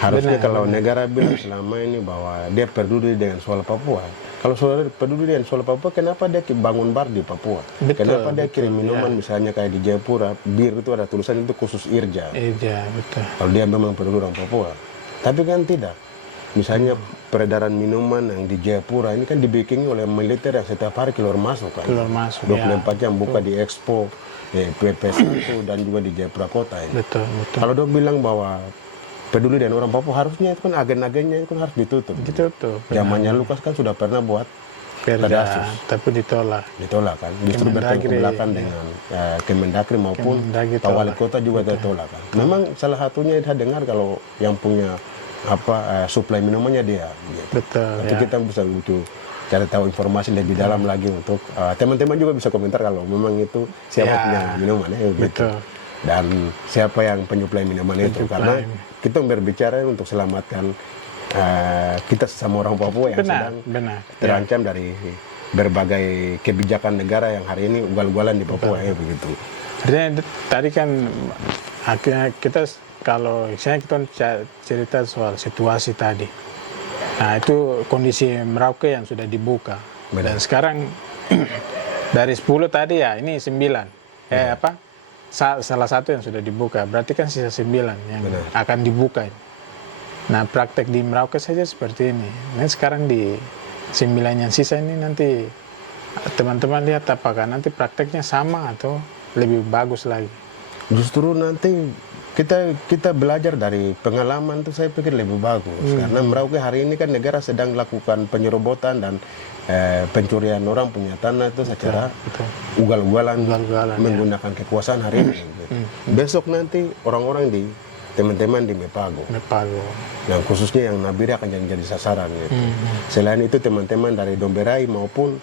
Harusnya kalau negara bilang selama ini bahwa dia peduli dengan soal Papua. Kalau soal peduli dengan soal Papua, kenapa dia bangun bar di Papua? Kenapa dia kirim minuman misalnya kayak di Jayapura, bir itu ada tulisan itu khusus Irja. Irja, betul. Kalau dia memang peduli orang Papua. Tapi kan tidak. Misalnya peredaran minuman yang di Jayapura ini kan dibikin oleh militer yang setiap hari keluar masuk kan. Keluar masuk. 24 jam buka di Expo, PP1 dan juga di Jayapura Kota ini. Betul. Kalau dia bilang bahwa peduli dengan orang Papua, harusnya itu kan agen-agennya itu kan harus ditutup. Zamannya Lukas kan sudah pernah buat perda, tapi ditolak kan. Justru bertolak belakang dengan Kemendagri maupun Pak Wali Kota juga ditolak kan. Memang salah satunya saya dengar kalau yang punya suplai minumannya dia. Gitu. Betul. Kita bisa cari tahu informasi lebih dalam lagi untuk teman-teman juga bisa komentar kalau memang itu siapa punya minuman ya. Gitu. Betul. Dan siapa yang penyuplai minuman itu, karena kita berbicara untuk selamatkan kita sesama orang Papua yang sedang terancam dari berbagai kebijakan negara yang hari ini ugal-ugalan di Papua ya begitu. Jadi tadi kan akhirnya kita kalau misalnya kita cerita soal situasi tadi, nah itu kondisi Merauke yang sudah dibuka. Dan sekarang dari 10 tadi ya ini 9 salah satu yang sudah dibuka, berarti kan sisa 9 yang akan dibuka. Nah praktek di Merauke saja seperti ini. Nah sekarang di 9 yang sisa ini nanti teman-teman lihat apakah nanti prakteknya sama atau lebih bagus lagi. Justru nanti kita belajar dari pengalaman itu saya pikir lebih bagus. Karena Merauke hari ini kan negara sedang lakukan penyerobotan dan pencurian orang punya tanah itu secara ugal-ugalan menggunakan kekuasaan hari ini. Besok nanti orang-orang di teman-teman di Mepago. Yang khususnya yang Nabire akan jadi sasaran gitu. Selain itu teman-teman dari Domberai maupun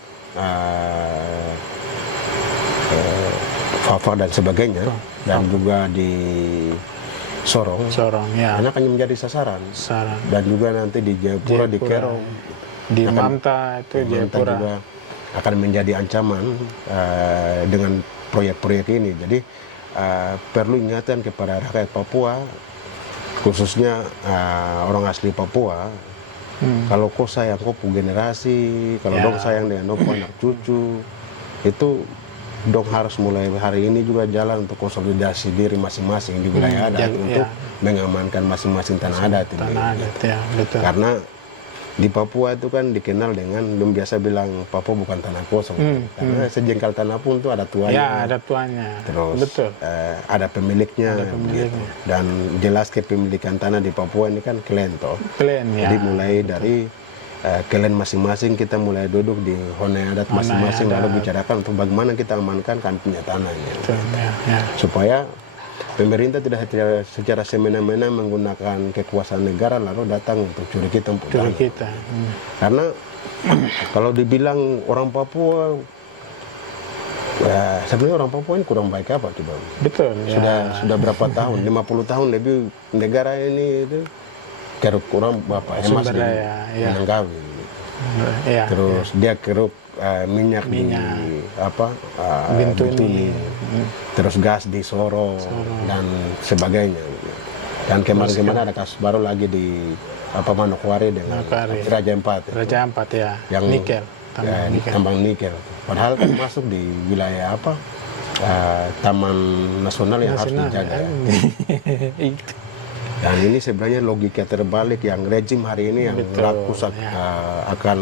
Fafa dan sebagainya, dan juga di Sorong ya. Karena akan menjadi sasaran. Dan juga nanti di Jayapura, di Kerong, di Mamta itu Jayapura juga akan menjadi ancaman dengan proyek-proyek ini. Jadi perlu ingatan kepada rakyat Papua, khususnya orang asli Papua. Kalau kau sayang kau generasi, kalau dong sayang dengan kau anak cucu, itu dong harus mulai hari ini juga jalan untuk konsolidasi diri masing-masing di wilayah adat untuk mengamankan masing-masing tanah adat ini. Betul. Karena di Papua itu kan dikenal dengan, biasa bilang Papua bukan tanah kosong. Karena sejengkal tanah pun itu ada tuanya. Ya, ada tuanya. Terus ada pemiliknya. Gitu. Dan jelas kepemilikan tanah di Papua ini kan klan toh. Jadi mulai dari klan masing-masing kita mulai duduk di hone adat masing-masing lalu bicarakan untuk bagaimana kita amankan kan punya tanahnya. Supaya pemerintah tidak secara semena-mena menggunakan kekuasaan negara lalu datang untuk curi kita. Karena kalau dibilang orang Papua, sebenarnya orang Papua ini kurang baik apa coba? Betul. Sudah berapa tahun? 50 tahun lebih negara ini itu keruk kurang emas di Menanggawi. Terus dia keruk minyak di Bintuni. Terus gas di Soro dan sebagainya. Dan kemarin ada kasus baru lagi di Manokwari dengan Raja Ampat. Raja Ampat ya. Yang nikel, tambang nikel. Padahal kan masuk di wilayah Taman Nasional yang harus dijaga. Dan ini sebenarnya logika terbalik yang rezim hari ini yang Betul, rakus akan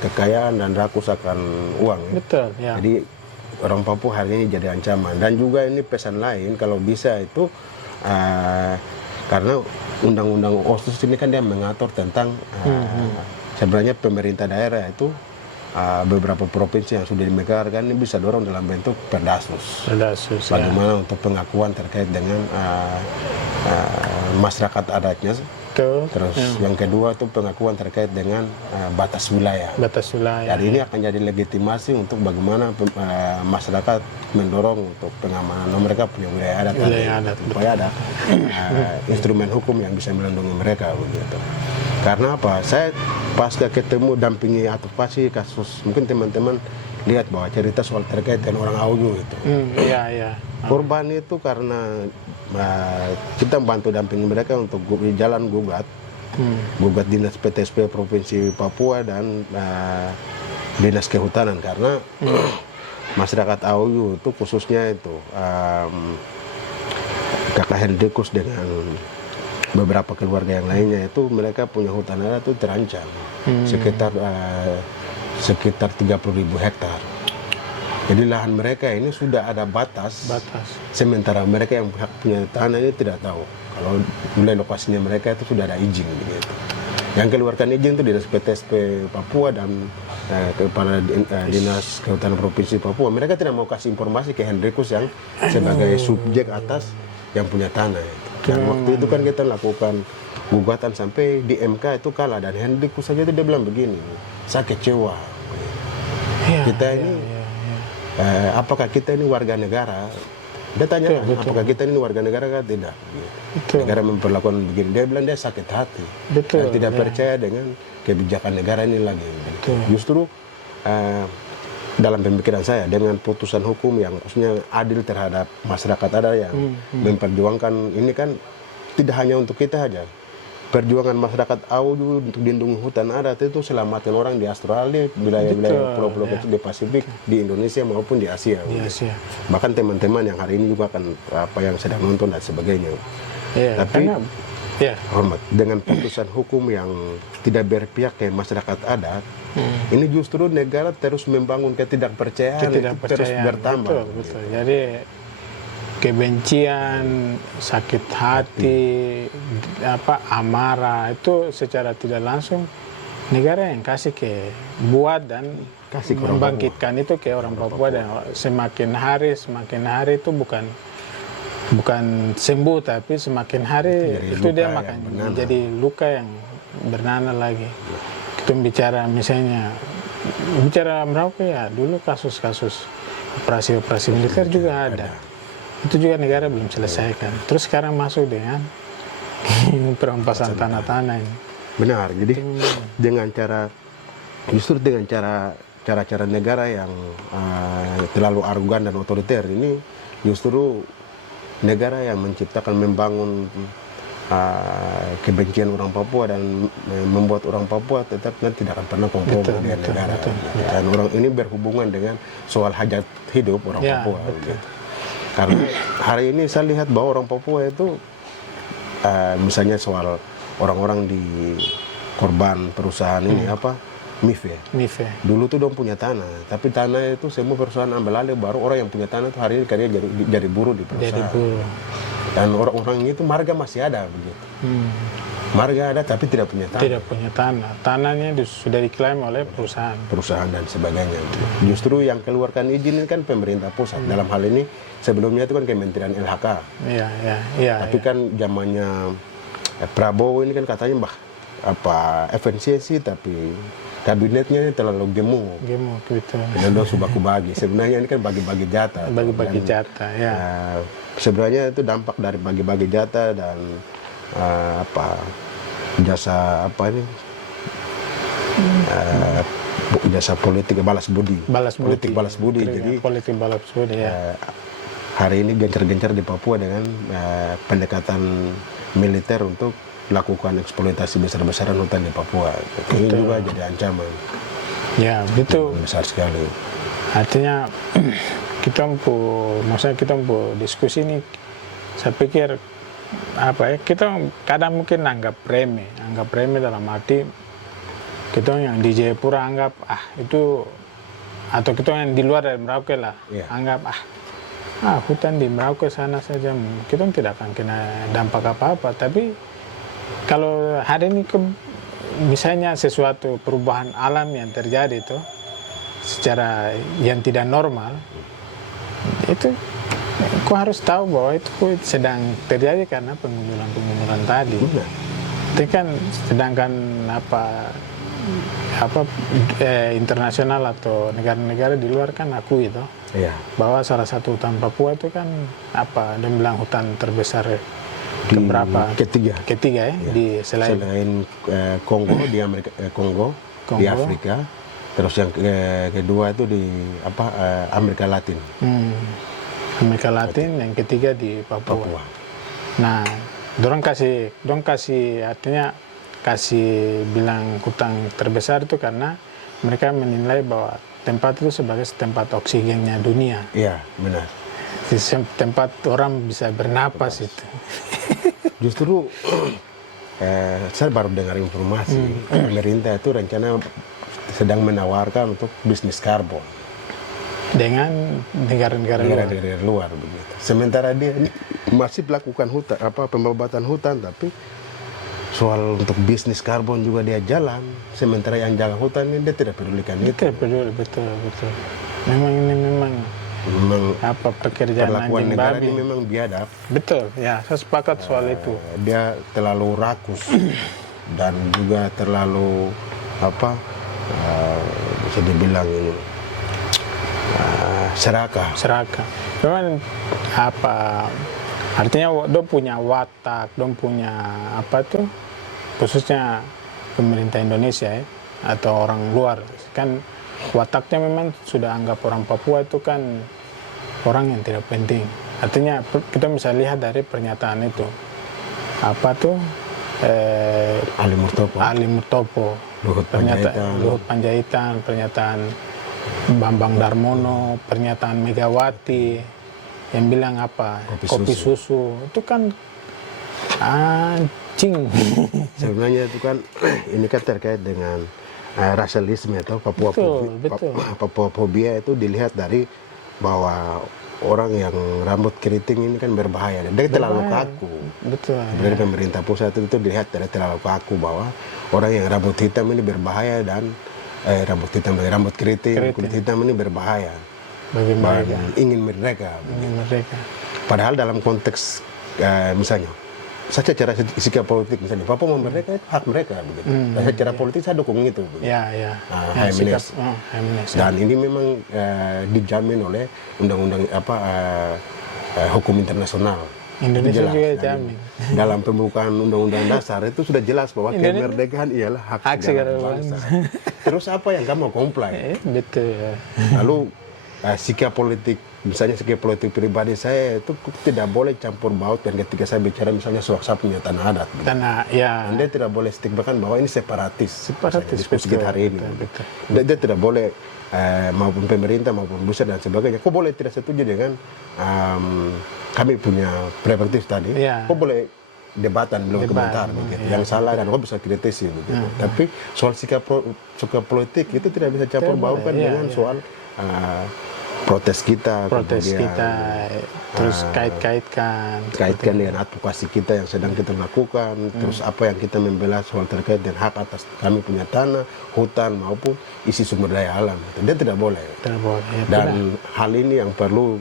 kekayaan dan rakus akan uang. Ya. Betul, ya. Jadi orang Papua hari ini jadi ancaman. Dan juga ini pesan lain kalau bisa itu karena undang-undang OSIS ini kan dia mengatur tentang sebenarnya pemerintah daerah itu beberapa provinsi yang sudah dimekarkan ini bisa dorong dalam bentuk Perdasus. Perdasus, ya. Bagaimana untuk pengakuan terkait dengan masyarakat adatnya. Betul. Terus yang kedua itu pengakuan terkait dengan batas wilayah. Batas wilayah. Jadi ini akan jadi legitimasi untuk bagaimana masyarakat mendorong untuk pengamanan mereka punya wilayah adat, supaya ada instrumen hukum yang bisa melindungi mereka begitu. Karena apa? Saya pasca ketemu dampingi advokasi kasus, mungkin teman-teman lihat bahwa cerita soal terkait dengan orang Auyu itu. Iya, iya. Korban itu karena kita membantu dampingi mereka untuk jalan gugat dinas PTSP Provinsi Papua dan dinas kehutanan karena masyarakat Auyu itu khususnya itu kakak Hendrikus dengan beberapa keluarga yang lainnya itu mereka punya hutan adat itu terancam sekitar 30.000 hektar. Jadi lahan mereka ini sudah ada batas. Sementara mereka yang punya tanah ini tidak tahu kalau mulai lokasinya mereka itu sudah ada izin begitu. Yang keluarkan izin itu dinas PTSP Papua dan kepala dinas kehutanan provinsi Papua. Mereka tidak mau kasih informasi ke Hendrikus yang sebagai subjek atas yang punya tanah itu. Dan waktu itu kan kita lakukan gugatan sampai di MK itu kalah dan Hendrikus saja itu dia bilang begini, saya kecewa. Kita ini apakah kita ini warga negara? Dia tanya, apakah kita ini warga negara kan? Tidak. Negara memperlakukan begini. Dia bilang dia sakit hati. Dan tidak percaya dengan kebijakan negara ini lagi. Justru dalam pemikiran saya dengan putusan hukum yang khususnya adil terhadap masyarakat ada yang memperjuangkan ini kan tidak hanya untuk kita saja. Perjuangan masyarakat Auyu untuk dilindungi hutan adat itu selamatin orang di Australia, wilayah-wilayah pulau-pulau kecil di Pasifik, di Indonesia maupun di Asia. Bahkan teman-teman yang hari ini juga akan apa yang sedang nonton dan sebagainya. Tapi hormat dengan putusan hukum yang tidak berpihak ke masyarakat adat, ini justru negara terus membangun ketidakpercayaan itu terus bertambah. Betul. Jadi kebencian, sakit hati, amarah itu secara tidak langsung negara yang kasih buat dan membangkitkan itu ke orang Papua dan semakin hari itu bukan sembuh tapi semakin hari itu dia makan menjadi luka yang bernanah lagi. Kita bicara Merauke ya dulu kasus-kasus operasi militer juga ada. Itu juga negara belum selesaikan. Terus sekarang masuk dengan perampasan tanah-tanah ini. Benar. Jadi dengan cara negara yang terlalu arogan dan otoriter ini justru negara yang menciptakan membangun kebencian orang Papua dan membuat orang Papua tetap tidak akan pernah kompromi dengan negara. Dan orang ini berhubungan dengan soal hajat hidup orang Papua. Karena hari ini saya lihat bahwa orang Papua itu misalnya soal orang-orang di korban perusahaan ini MIF. Dulu tuh dong punya tanah, tapi tanah itu semua perusahaan ambil alih, baru orang yang punya tanah itu hari ini karya jadi buruh di perusahaan. Dan orang-orang itu marga masih ada begitu. Marga ada tapi tidak punya tanah. Tidak punya tanah. Tanahnya sudah diklaim oleh perusahaan. Perusahaan dan sebagainya. Justru yang keluarkan izin ini kan pemerintah pusat. Dalam hal ini sebelumnya itu kan Kementerian LHK. Iya. Tapi kan zamannya Prabowo ini kan katanya efisiensi tapi kabinetnya terlalu gemuk gitu. Dan dong subaku bagi. Sebenarnya ini kan bagi-bagi jatah. Bagi-bagi jatah, ya. Sebenarnya itu dampak dari bagi-bagi jatah dan jasa jasa politik balas budi. Politik balas budi. Jadi politik balas budi hari ini gencar-gencar di Papua dengan pendekatan militer untuk lakukan eksploitasi besar-besaran hutan di Papua. Ini juga jadi ancaman. Ya, betul. Besar sekali. Artinya kita mau diskusi ini, saya pikir apa ya, kita kadang mungkin anggap remeh dalam arti kita yang di Jayapura anggap itu, atau kita yang di luar dari Merauke lah anggap hutan di Merauke sana saja kita tidak akan kena dampak apa-apa. Tapi kalau hari ini misalnya sesuatu perubahan alam yang terjadi itu secara yang tidak normal, itu kau harus tahu bahwa itu sedang terjadi karena pengunduran tadi. Itu kan sedangkan internasional atau negara-negara di luar kan akui itu bahwa salah satu hutan Papua itu kan dia bilang hutan terbesar keberapa? Ketiga ya. Di selain Kongo di Amerika, Kongo di Afrika, terus yang kedua itu di Amerika Latin. Amerika Latin, yang ketiga di Papua. Nah, dorang kasih artinya kasih bilang hutan terbesar itu karena mereka menilai bahwa tempat itu sebagai tempat oksigennya dunia. Iya, benar. Tempat orang bisa bernapas itu. Justru saya baru dengar informasi pemerintah itu rencana sedang menawarkan untuk bisnis karbon dengan negara-negara luar begitu. Sementara dia masih melakukan hutan pembabatan hutan, tapi soal untuk bisnis karbon juga dia jalan. Sementara yang jaga hutan ini dia tidak pedulikan itu. Tidak peduli, betul. Memang pekerjaan perlakuan anjing negara babi. ini memang biadab. Betul, ya saya sepakat soal itu. Dia terlalu rakus dan juga terlalu bisa dibilang ini serakah. Memang artinya dong punya watak, dong punya khususnya pemerintah Indonesia ya, atau orang luar kan wataknya memang sudah anggap orang Papua itu kan orang yang tidak penting. Artinya kita bisa lihat dari pernyataan itu Ali Murtopo, Luhut Panjaitan, pernyataan Bambang Darmono, pernyataan Megawati yang bilang kopi susu itu kan anjing. Sebenarnya itu kan ini kan terkait dengan rasialisme atau Papuafobia itu dilihat dari bahwa orang yang rambut keriting ini kan berbahaya dan dia terlalu kaku. Betul. Dari pemerintah pusat itu dilihat terlalu kaku bahwa orang yang rambut hitam ini berbahaya dan rambut keriting, kulit hitam ini berbahaya. Bagi mereka. Ingin mereka. Padahal dalam konteks misalnya, saya secara sikap politik misalnya, Papua mau merdeka itu hak mereka begitu. Dan secara politik saya dukung itu. Dan ini memang dijamin oleh undang-undang hukum internasional. Indonesia juga dijamin. Dalam pembukaan undang-undang dasar itu sudah jelas bahwa kemerdekaan ialah hak segala bangsa. Terus apa yang kamu comply? Betul. Lalu sikap politik, misalnya sikap politik pribadi saya itu tidak boleh campur baut dan ketika saya bicara misalnya soal saya punya tanah adat. Anda tidak boleh stigmakan bahwa ini separatis diskusi kita hari ini. Betul. Dia tidak boleh maupun pemerintah maupun pusat dan sebagainya. Kok boleh tidak setuju dengan kami punya prerogatif tadi. Kok boleh debatan belum komentar begitu. Yang salah dan kok bisa kritisi begitu. Tapi soal sikap politik itu tidak bisa campur bautkan dengan soal protes kita, terus kaitkan dengan advokasi kita yang sedang kita lakukan, terus apa yang kita membela soal terkait dengan hak atas kami punya tanah, hutan maupun isi sumber daya alam. Dia tidak boleh. Dan hal ini yang perlu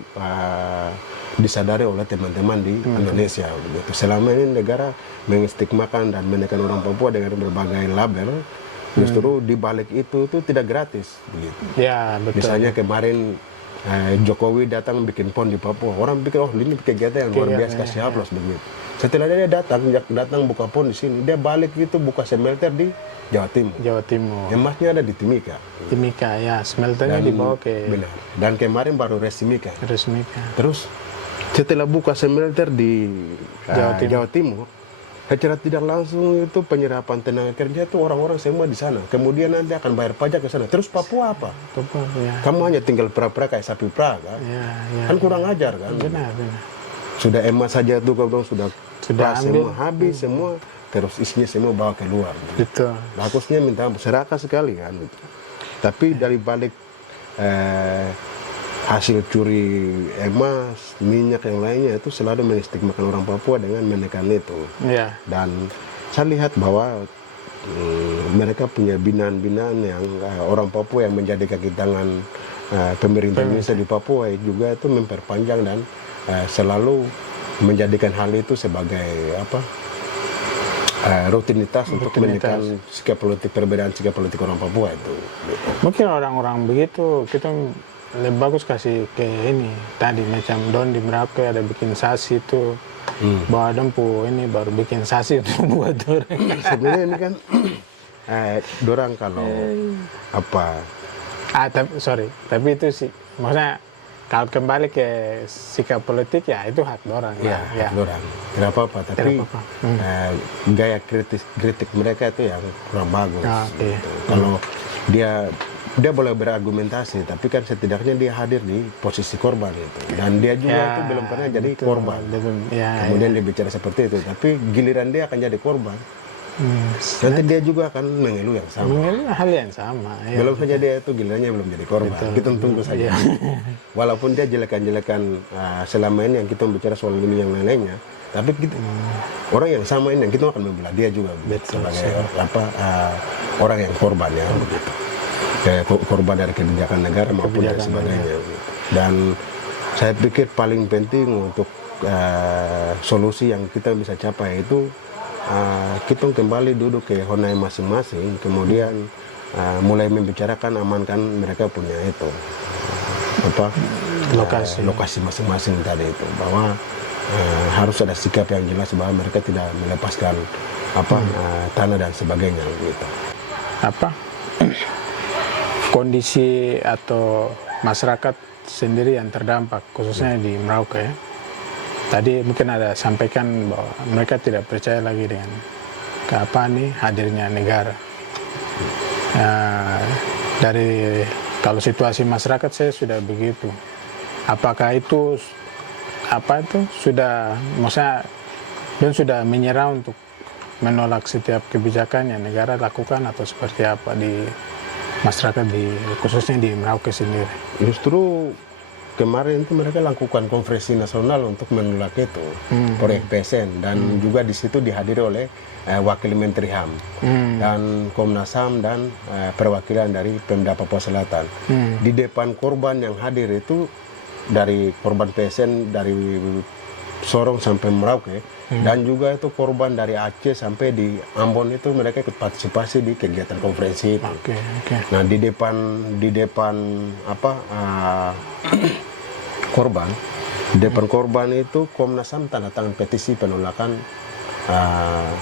disadari oleh teman-teman di Indonesia. Begitu. Selama ini negara mengistigmakan dan menekan orang Papua dengan berbagai label. Justru di balik itu tidak gratis. Begitu. Betul. Misalnya kemarin Jokowi datang bikin pon di Papua, orang pikir ini kegiatan yang luar biasa kasih aplaus begitu. Setelah dia datang buka pon di sini, dia balik itu buka smelter di Jawa Timur. Emasnya ada di Timika. Smelternya dibawa ke. Benar. Dan kemarin baru resmika. Terus setelah buka smelter di Jawa Timur, secara tidak langsung itu penyerapan tenaga kerja itu orang-orang semua di sana. Kemudian nanti akan bayar pajak ke sana. Terus Papua apa? Kamu hanya tinggal pera-pera kayak sapi pera kan? Kan kurang ajar kan? Benar. Sudah emas saja tuh kalau sudah Sudah Pas ambil. semua habis semua, terus isinya semua bawa keluar. Betul. Bagusnya minta ampun, serakah sekali kan. Tapi dari balik hasil curi emas, minyak yang lainnya itu selalu menistigmakan orang Papua dengan menekan itu. Iya. Dan saya lihat bahwa mereka punya binaan-binaan yang orang Papua yang menjadi kaki tangan pemerintah Indonesia di Papua juga itu memperpanjang dan selalu menjadikan hal itu sebagai rutinitas untuk menekan sikap politik, perbedaan sikap politik orang Papua itu. Mungkin orang-orang begitu kita lebih bagus kasih ke ini tadi macam don di Merauke ada bikin sasi itu bawa dempu ini baru bikin sasi untuk buat orang. Sebenarnya ini kan dorang kalau tapi itu sih maksudnya kalau kembali ke sikap politik ya itu hak orang ya, ya. hak dorang tidak apa-apa, tapi gaya kritik mereka itu yang kurang bagus. Okay. Gitu. Kalau dia boleh berargumentasi, tapi kan setidaknya dia hadir di posisi korban itu, dan dia juga itu belum pernah jadi korban. Kemudian dia bicara seperti itu, tapi giliran dia akan jadi korban. Nanti dia juga akan mengeluh yang sama. Mengeluh hal yang sama. Ya. Belum saja dia itu gilirannya belum jadi korban. Betul. Kita tunggu saja. Walaupun dia jelekan-jelekan selama ini yang kita bicara soal ini yang lain-lainnya, tapi kita, orang yang sama ini yang kita akan membela dia juga sebagai orang yang korban ya begitu. Kayak korban dari kebijakan negara maupun dan sebagainya. Dan saya pikir paling penting untuk solusi yang kita bisa capai itu kita kembali duduk ke honai masing-masing, kemudian mulai membicarakan amankan mereka punya itu lokasi masing-masing tadi itu, bahwa harus ada sikap yang jelas bahwa mereka tidak melepaskan tanah dan sebagainya gitu. Kondisi atau masyarakat sendiri yang terdampak khususnya di Merauke ya. Tadi mungkin ada sampaikan bahwa mereka tidak percaya lagi dengan hadirnya negara. Dari kalau situasi masyarakat saya sudah begitu. Apakah itu sudah maksudnya dan sudah menyerah untuk menolak setiap kebijakan yang negara lakukan atau seperti apa di masyarakat khususnya di Merauke sendiri? Justru kemarin itu mereka lakukan konferensi nasional untuk menolak itu proyek PSN, dan juga di situ dihadiri oleh Wakil Menteri HAM dan Komnas HAM dan perwakilan dari Pemda Papua Selatan. Di depan korban yang hadir itu dari korban PSN dari Sorong sampai Merauke, dan juga itu korban dari Aceh sampai di Ambon itu mereka ikut partisipasi di kegiatan konferensi itu. Nah di depan korban itu Komnas HAM tanda tangan petisi penolakan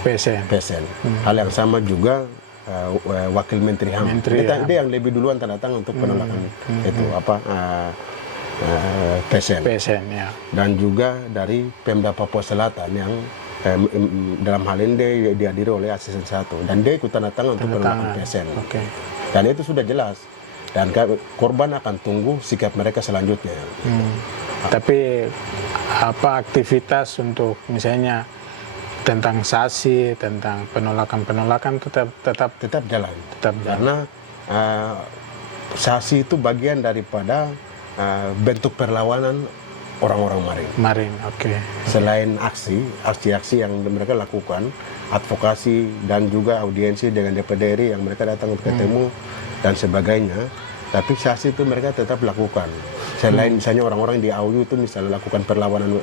PSN. Hal yang sama juga Wakil Menteri HAM. Dia yang lebih duluan tanda tangan untuk penolakan itu PSN ya. Dan juga dari Pemda Papua Selatan yang dalam hal ini dia dihadiri oleh asisten 1, dan dia ikut tanda tangan untuk penolakan PSN. Dan itu sudah jelas, dan korban akan tunggu sikap mereka selanjutnya. Tapi aktivitas untuk misalnya tentang sasi, tentang penolakan tetap jalan. Karena sasi itu bagian daripada bentuk perlawanan orang-orang Marin. Selain aksi-aksi yang mereka lakukan, advokasi dan juga audiensi dengan DPD RI yang mereka datang untuk ketemu dan sebagainya, tapi sasi itu mereka tetap lakukan. Selain misalnya orang-orang di AUU itu misalnya lakukan perlawanan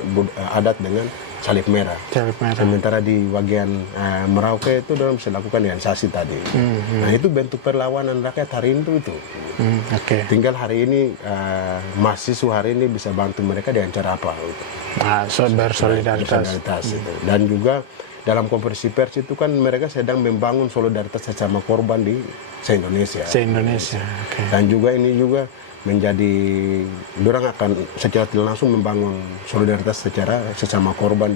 adat dengan salib merah. Sementara di bagian Merauke itu dalam bisa lakukan dengan sasi tadi. Nah itu bentuk perlawanan rakyat hari ini itu. Tinggal hari ini mahasiswa hari ini bisa bantu mereka dengan cara apa? Bersolidaritas. Dan juga dalam konferensi pers itu kan mereka sedang membangun solidaritas sesama korban di se-Indonesia. Dan juga ini juga menjadi dorang akan secara tidak langsung membangun solidaritas secara sesama korban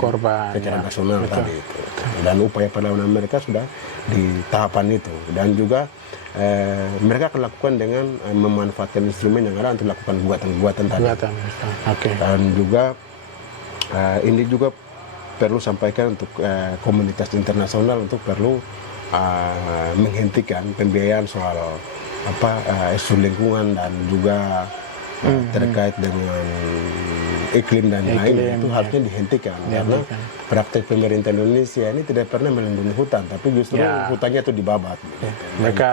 secara nasional tadi itu. Dan upaya perlawanan mereka sudah di tahapan itu, dan juga mereka akan lakukan dengan memanfaatkan instrumen yang ada untuk melakukan gugatan tadi. Dan juga ini juga perlu sampaikan untuk komunitas internasional untuk perlu menghentikan pembiayaan soal isu lingkungan dan juga terkait dengan iklim dan lain itu harusnya dihentikan karena praktek pemerintah Indonesia ini tidak pernah melindungi hutan, tapi justru hutannya itu dibabat. Mereka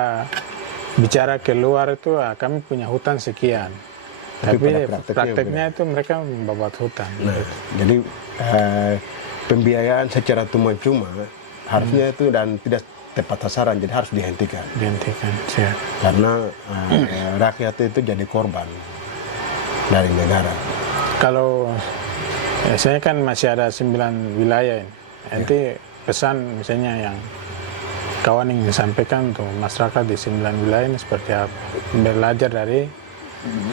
bicara keluar itu kami punya hutan sekian, tapi prakteknya itu mereka membabat hutan. Nah, jadi pembiayaan secara cuma-cuma harusnya itu dan tidak tepat sasaran, jadi harus dihentikan. Siap. Karena rakyat itu jadi korban dari negara. Kalau saya kan masih ada 9 wilayah ini. Nanti pesan misalnya yang kawan ingin sampaikan untuk masyarakat di 9 wilayah ini seperti apa? Belajar dari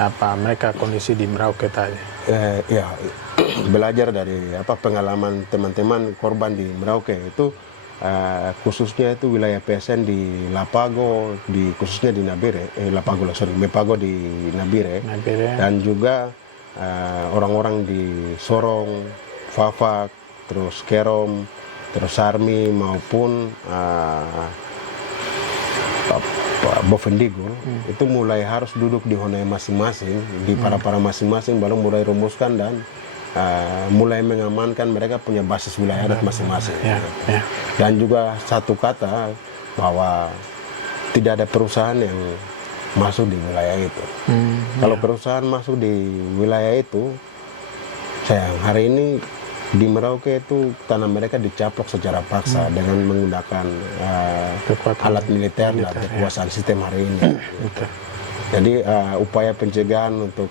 apa mereka kondisi di Merauke tadi. Ya, belajar dari pengalaman teman-teman korban di Merauke itu khususnya itu wilayah PSN di Lapago, khususnya di Nabire, Mepago di Nabire. Dan juga orang-orang di Sorong, Fafak, terus Kerom, terus Sarmi maupun Bovendigul itu mulai harus duduk di Honai masing-masing, di para masing-masing, baru mulai rumuskan dan mulai mengamankan mereka punya basis wilayah adat masing-masing. Dan juga satu kata bahwa tidak ada perusahaan yang masuk di wilayah itu. Kalau perusahaan masuk di wilayah itu, sayang hari ini di Merauke itu tanah mereka dicaplok secara paksa dengan menggunakan alat militer dan kekuasaan sistem hari ini. Jadi upaya pencegahan untuk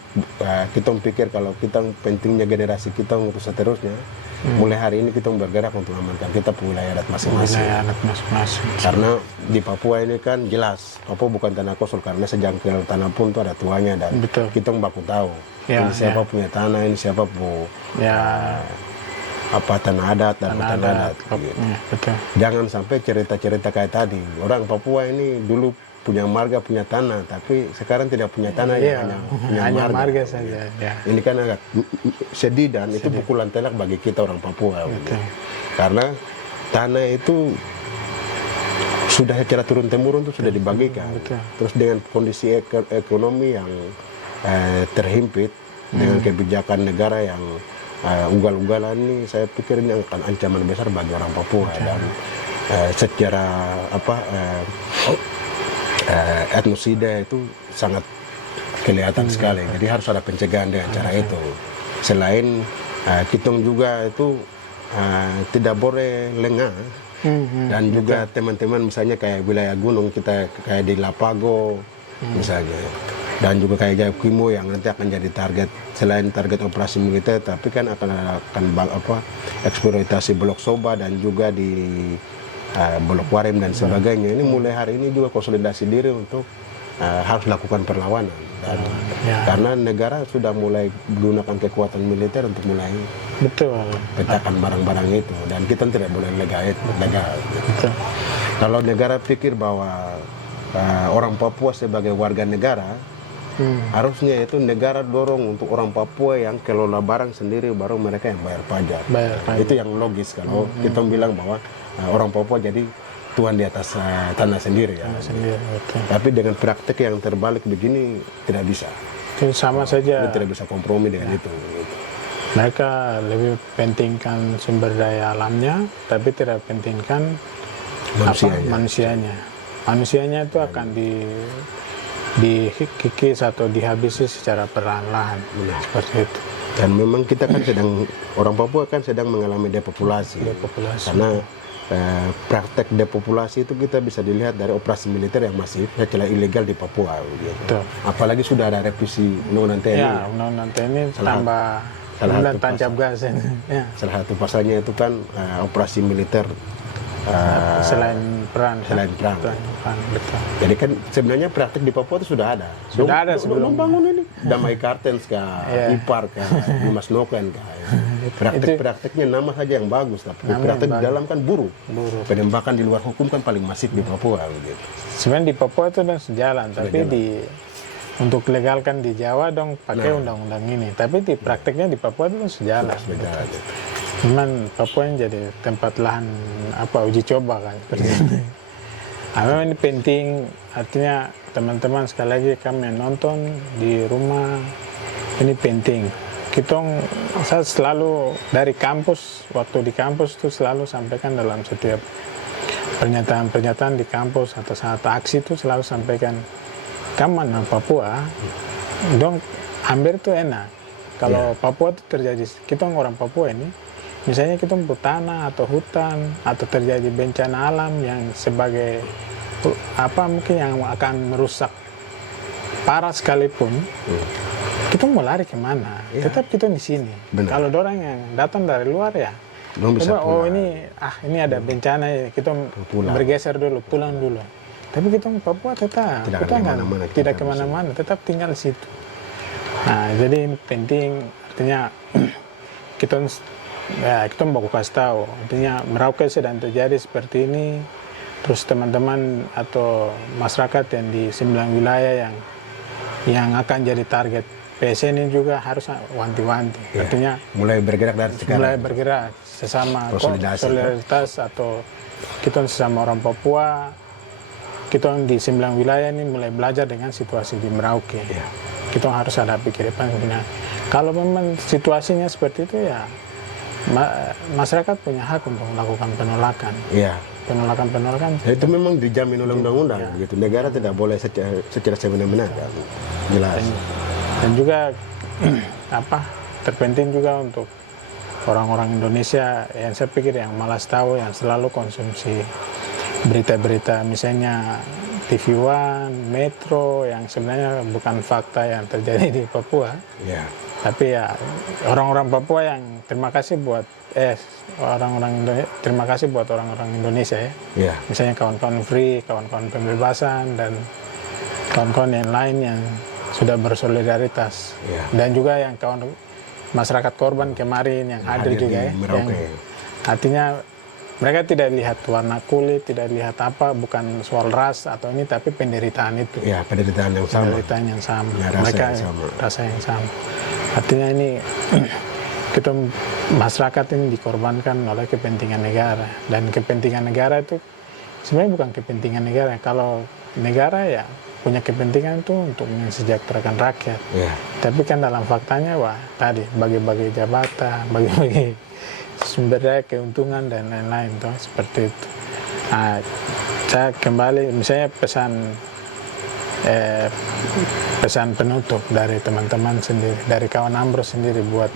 kita pikir kalau kita pentingnya generasi kita untuk seterusnya, mulai hari ini kita bergerak untuk amankan kita punya wilayah adat masing-masing. Karena di Papua ini kan jelas Papua bukan tanah kosong, karena sejangkil tanah pun itu ada tuanya dan kita baku tahu ini siapa punya tanah, ini siapa punya tanah adat dan hutan adat. Gitu. Jangan sampai cerita-cerita kayak tadi orang Papua ini dulu punya marga, punya tanah, tapi sekarang tidak punya tanah, hanya marga saja. Ini kan agak sedih dan itu pukulan telak bagi kita orang Papua. Karena tanah itu sudah secara turun-temurun itu sudah dibagikan. Terus dengan kondisi ekonomi yang terhimpit, dengan kebijakan negara yang ugal-ugalan ini, saya pikir ini akan ancaman besar bagi orang Papua. Dan secara etnosida itu sangat kelihatan sekali. Jadi harus ada pencegahan dengan cara itu. Selain kita juga itu tidak boleh lengah. Dan juga teman-teman misalnya kayak wilayah gunung kita kayak di Lapago misalnya. Dan juga kayak Jayapimo yang nanti akan jadi target, selain target operasi militer, tapi kan akan eksploitasi Blok Soba dan juga di Blok Warem dan sebagainya. Ini mulai hari ini juga konsolidasi diri untuk harus lakukan perlawanan. Dan karena negara sudah mulai menggunakan kekuatan militer untuk mulai petakan barang-barang itu, dan kita tidak boleh legal. Kalau negara pikir bahwa orang Papua sebagai warga negara, harusnya itu negara dorong untuk orang Papua yang kelola barang sendiri, baru mereka yang bayar pajak. Itu yang logis kalau kita bilang bahwa orang Papua jadi tuan di atas tanah sendiri ya. Tapi dengan praktek yang terbalik begini tidak bisa. Itu sama saja. Tidak bisa kompromi dengan itu. Mereka lebih pentingkan sumber daya alamnya, tapi tidak pentingkan manusianya. Manusianya itu akan dikikis atau dihabisi secara perlahan-lahan, seperti itu. Dan memang kita kan orang Papua kan sedang mengalami depopulasi. Karena praktek depopulasi itu kita bisa dilihat dari operasi militer yang masif secara ilegal di Papua. Gitu. Apalagi sudah ada revisi Undang-Undang TNI. Undang-Undang TNI tambah dan tancap gas. Salah satu pasalnya itu kan operasi militer selain perang. Jadi kan sebenarnya praktik di Papua itu sudah ada. Sudah ada sebelum bangun ini. Damai Kartens kah, IPAR kah, Dimas Noken kah. Praktek-prakteknya nama saja yang bagus, tapi praktek di dalam kan buruk. Penembakan di luar hukum kan paling masif di Papua. Gitu. Sebenarnya di Papua itu sudah sejalan, tapi untuk legalkan di Jawa dong pakai undang-undang ini. Tapi di prakteknya di Papua itu sejalan. Cuman Papua ini jadi tempat lahan uji coba kan seperti ini. Memang ini penting, artinya teman-teman sekali lagi kami yang nonton di rumah ini penting. Saya selalu dari kampus, waktu di kampus itu selalu sampaikan dalam setiap pernyataan-pernyataan di kampus atau saat aksi itu selalu sampaikan, kamu Papua, dong hampir itu enak. Kalau Papua itu terjadi, kita orang Papua ini, misalnya kita butuh tanah atau hutan atau terjadi bencana alam yang sebagai mungkin yang akan merusak parah sekalipun, kita mau lari kemana? Tetap kita di sini. Kalau orang yang datang dari luar ya, coba ini ada bencana ya, kita bergeser dulu, pulang dulu. Tapi kita Papua tetap tidak kemana-mana, tetap tinggal di situ. Nah, jadi ini penting, artinya kita mau kasih tahu, artinya Merauke sedang terjadi seperti ini. Terus teman-teman atau masyarakat yang di 9 wilayah yang akan jadi target PSN ini juga harus wanti-wanti. Artinya mulai bergerak dari sekarang. Mulai bergerak sesama solidaritas atau kita sesama orang Papua. Kita di 9 wilayah ini mulai belajar dengan situasi di Merauke. Kita harus hadapi ke depan. Kalau memang situasinya seperti itu ya masyarakat punya hak untuk melakukan penolakan. Penolakan itu memang dijamin oleh undang-undang gitu. Negara tidak boleh secara semena-mena, jelas. Dan juga terpenting juga untuk orang-orang Indonesia yang saya pikir yang malas tahu, yang selalu konsumsi berita-berita misalnya TV One, Metro yang sebenarnya bukan fakta yang terjadi di Papua. Tapi ya orang-orang Papua yang terima kasih buat orang-orang Indonesia ya. Misalnya kawan-kawan Free, kawan-kawan pembebasan dan kawan-kawan yang lain yang sudah bersolidaritas. Dan juga yang kawan masyarakat korban kemarin yang hadir juga ya. Artinya mereka tidak lihat warna kulit, tidak lihat bukan soal ras atau ini, tapi penderitaan itu. Penderitaan yang sama. Penderitaan yang sama. Mereka rasa yang sama. Artinya ini kita masyarakat ini dikorbankan oleh kepentingan negara, dan kepentingan negara itu sebenarnya bukan kepentingan negara. Kalau negara ya punya kepentingan itu untuk mensejahterakan rakyat. Tapi kan dalam faktanya tadi bagi-bagi jabatan, bagi-bagi sumber daya keuntungan dan lain-lain tuh seperti itu. Nah, saya kembali misalnya pesan penutup dari teman-teman sendiri, dari kawan Ambros sendiri buat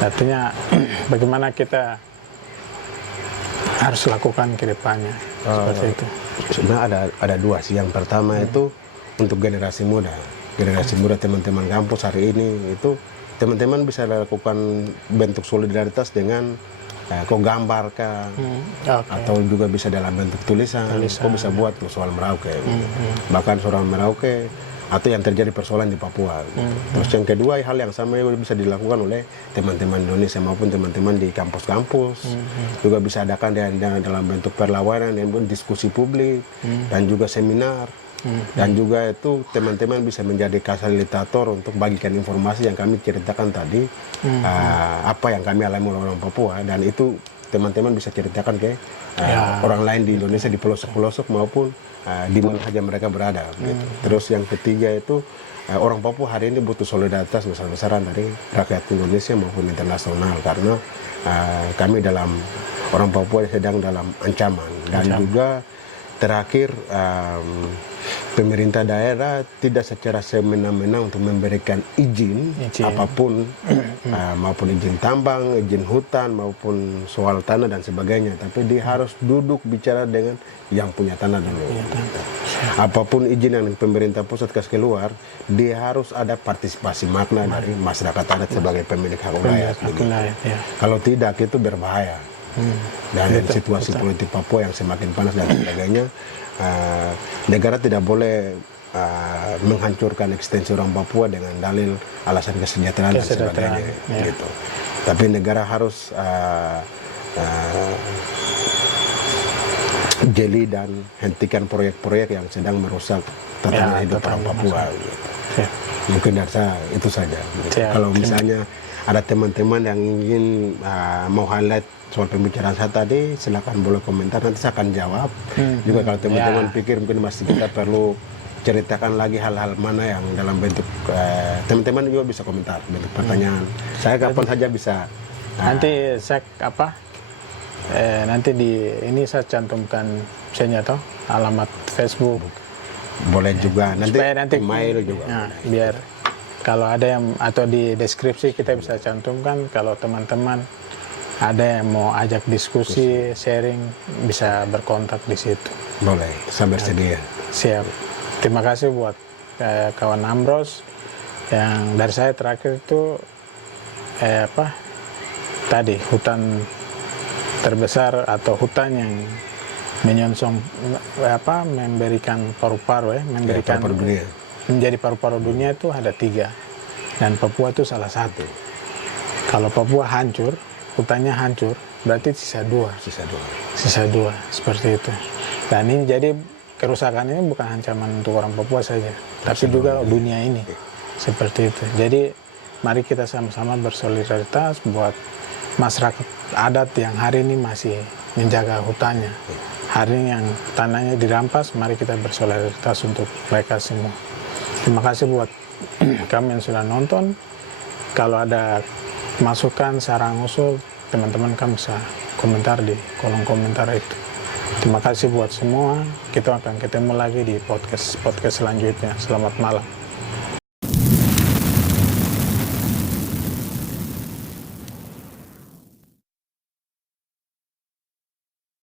artinya bagaimana kita harus lakukan ke depannya seperti itu. Sebenarnya ada dua sih. Yang pertama itu untuk generasi muda teman-teman kampus hari ini itu teman-teman bisa lakukan bentuk solidaritas dengan kau gambar atau juga bisa dalam bentuk tulisan. Kau bisa buat soal Merauke bahkan soal Merauke atau yang terjadi persoalan di Papua Terus yang kedua, hal yang sama yang bisa dilakukan oleh teman-teman Indonesia maupun teman-teman di kampus-kampus juga bisa adakan dalam bentuk perlawanan dan diskusi publik dan juga seminar. Dan juga itu teman-teman bisa menjadi fasilitator untuk bagikan informasi yang kami ceritakan tadi, apa yang kami alami oleh orang Papua, dan itu teman-teman bisa ceritakan ke orang lain di Indonesia di pelosok-pelosok maupun di mana saja mereka berada. Gitu. Terus yang ketiga itu orang Papua hari ini butuh solidaritas besar-besaran dari rakyat Indonesia maupun internasional, karena kami orang Papua sedang dalam ancaman. Dan juga terakhir pemerintah daerah tidak secara semena-mena untuk memberikan izin apapun, maupun izin tambang, izin hutan, maupun soal tanah dan sebagainya. Tapi dia harus duduk bicara dengan yang punya tanah dulu. Apapun izin yang pemerintah pusat kasih keluar, dia harus ada partisipasi makna dari masyarakat adat sebagai pemilik hak wilayah. Kalau tidak, itu berbahaya. Dan situasi politik Papua yang semakin panas dan sebagainya, negara tidak boleh menghancurkan eksistensi orang Papua dengan dalil alasan kesejahteraan dan sebagainya. Gitu. Tapi negara harus jeli dan hentikan proyek-proyek yang sedang merusak tatanan hidup orang Papua. Gitu. Mungkin dari saya itu saja. Gitu. Kalau misalnya ada teman-teman yang ingin mau highlight soal pembicaraan saya tadi, silakan boleh komentar, nanti saya akan jawab. Juga kalau teman-teman pikir mungkin masih kita perlu ceritakan lagi hal-hal mana yang dalam bentuk teman-teman juga bisa komentar bentuk pertanyaan. Saya kapan saja bisa. Nanti saya nanti di ini saya cantumkan misalnya toh alamat Facebook. Boleh juga nanti, Supaya nanti email juga. Ya, biar kalau ada yang atau di deskripsi kita bisa cantumkan kalau teman-teman ada yang mau ajak diskusi, sharing, bisa berkontak di situ. Boleh, saya bersedia. Siap. Terima kasih buat kawan Ambros yang dari saya terakhir itu tadi hutan terbesar atau hutan yang menyongsong memberikan paru-paru memberikan paru-paru dunia. Menjadi paru-paru dunia itu ada 3 dan Papua itu salah satu. Kalau Papua hancur, hutannya hancur, berarti sisa 2 seperti itu. Dan ini jadi kerusakan ini bukan ancaman untuk orang Papua saja, tapi juga dunia ini seperti itu. Jadi mari kita sama-sama bersolidaritas buat masyarakat adat yang hari ini masih menjaga hutannya. Hari ini yang tanahnya dirampas, mari kita bersolidaritas untuk mereka semua. Terima kasih buat kami yang sudah nonton. Kalau ada masukan, saran, usul, teman-teman kami bisa komentar di kolom komentar itu. Terima kasih buat semua. Kita akan ketemu lagi di podcast selanjutnya. Selamat malam.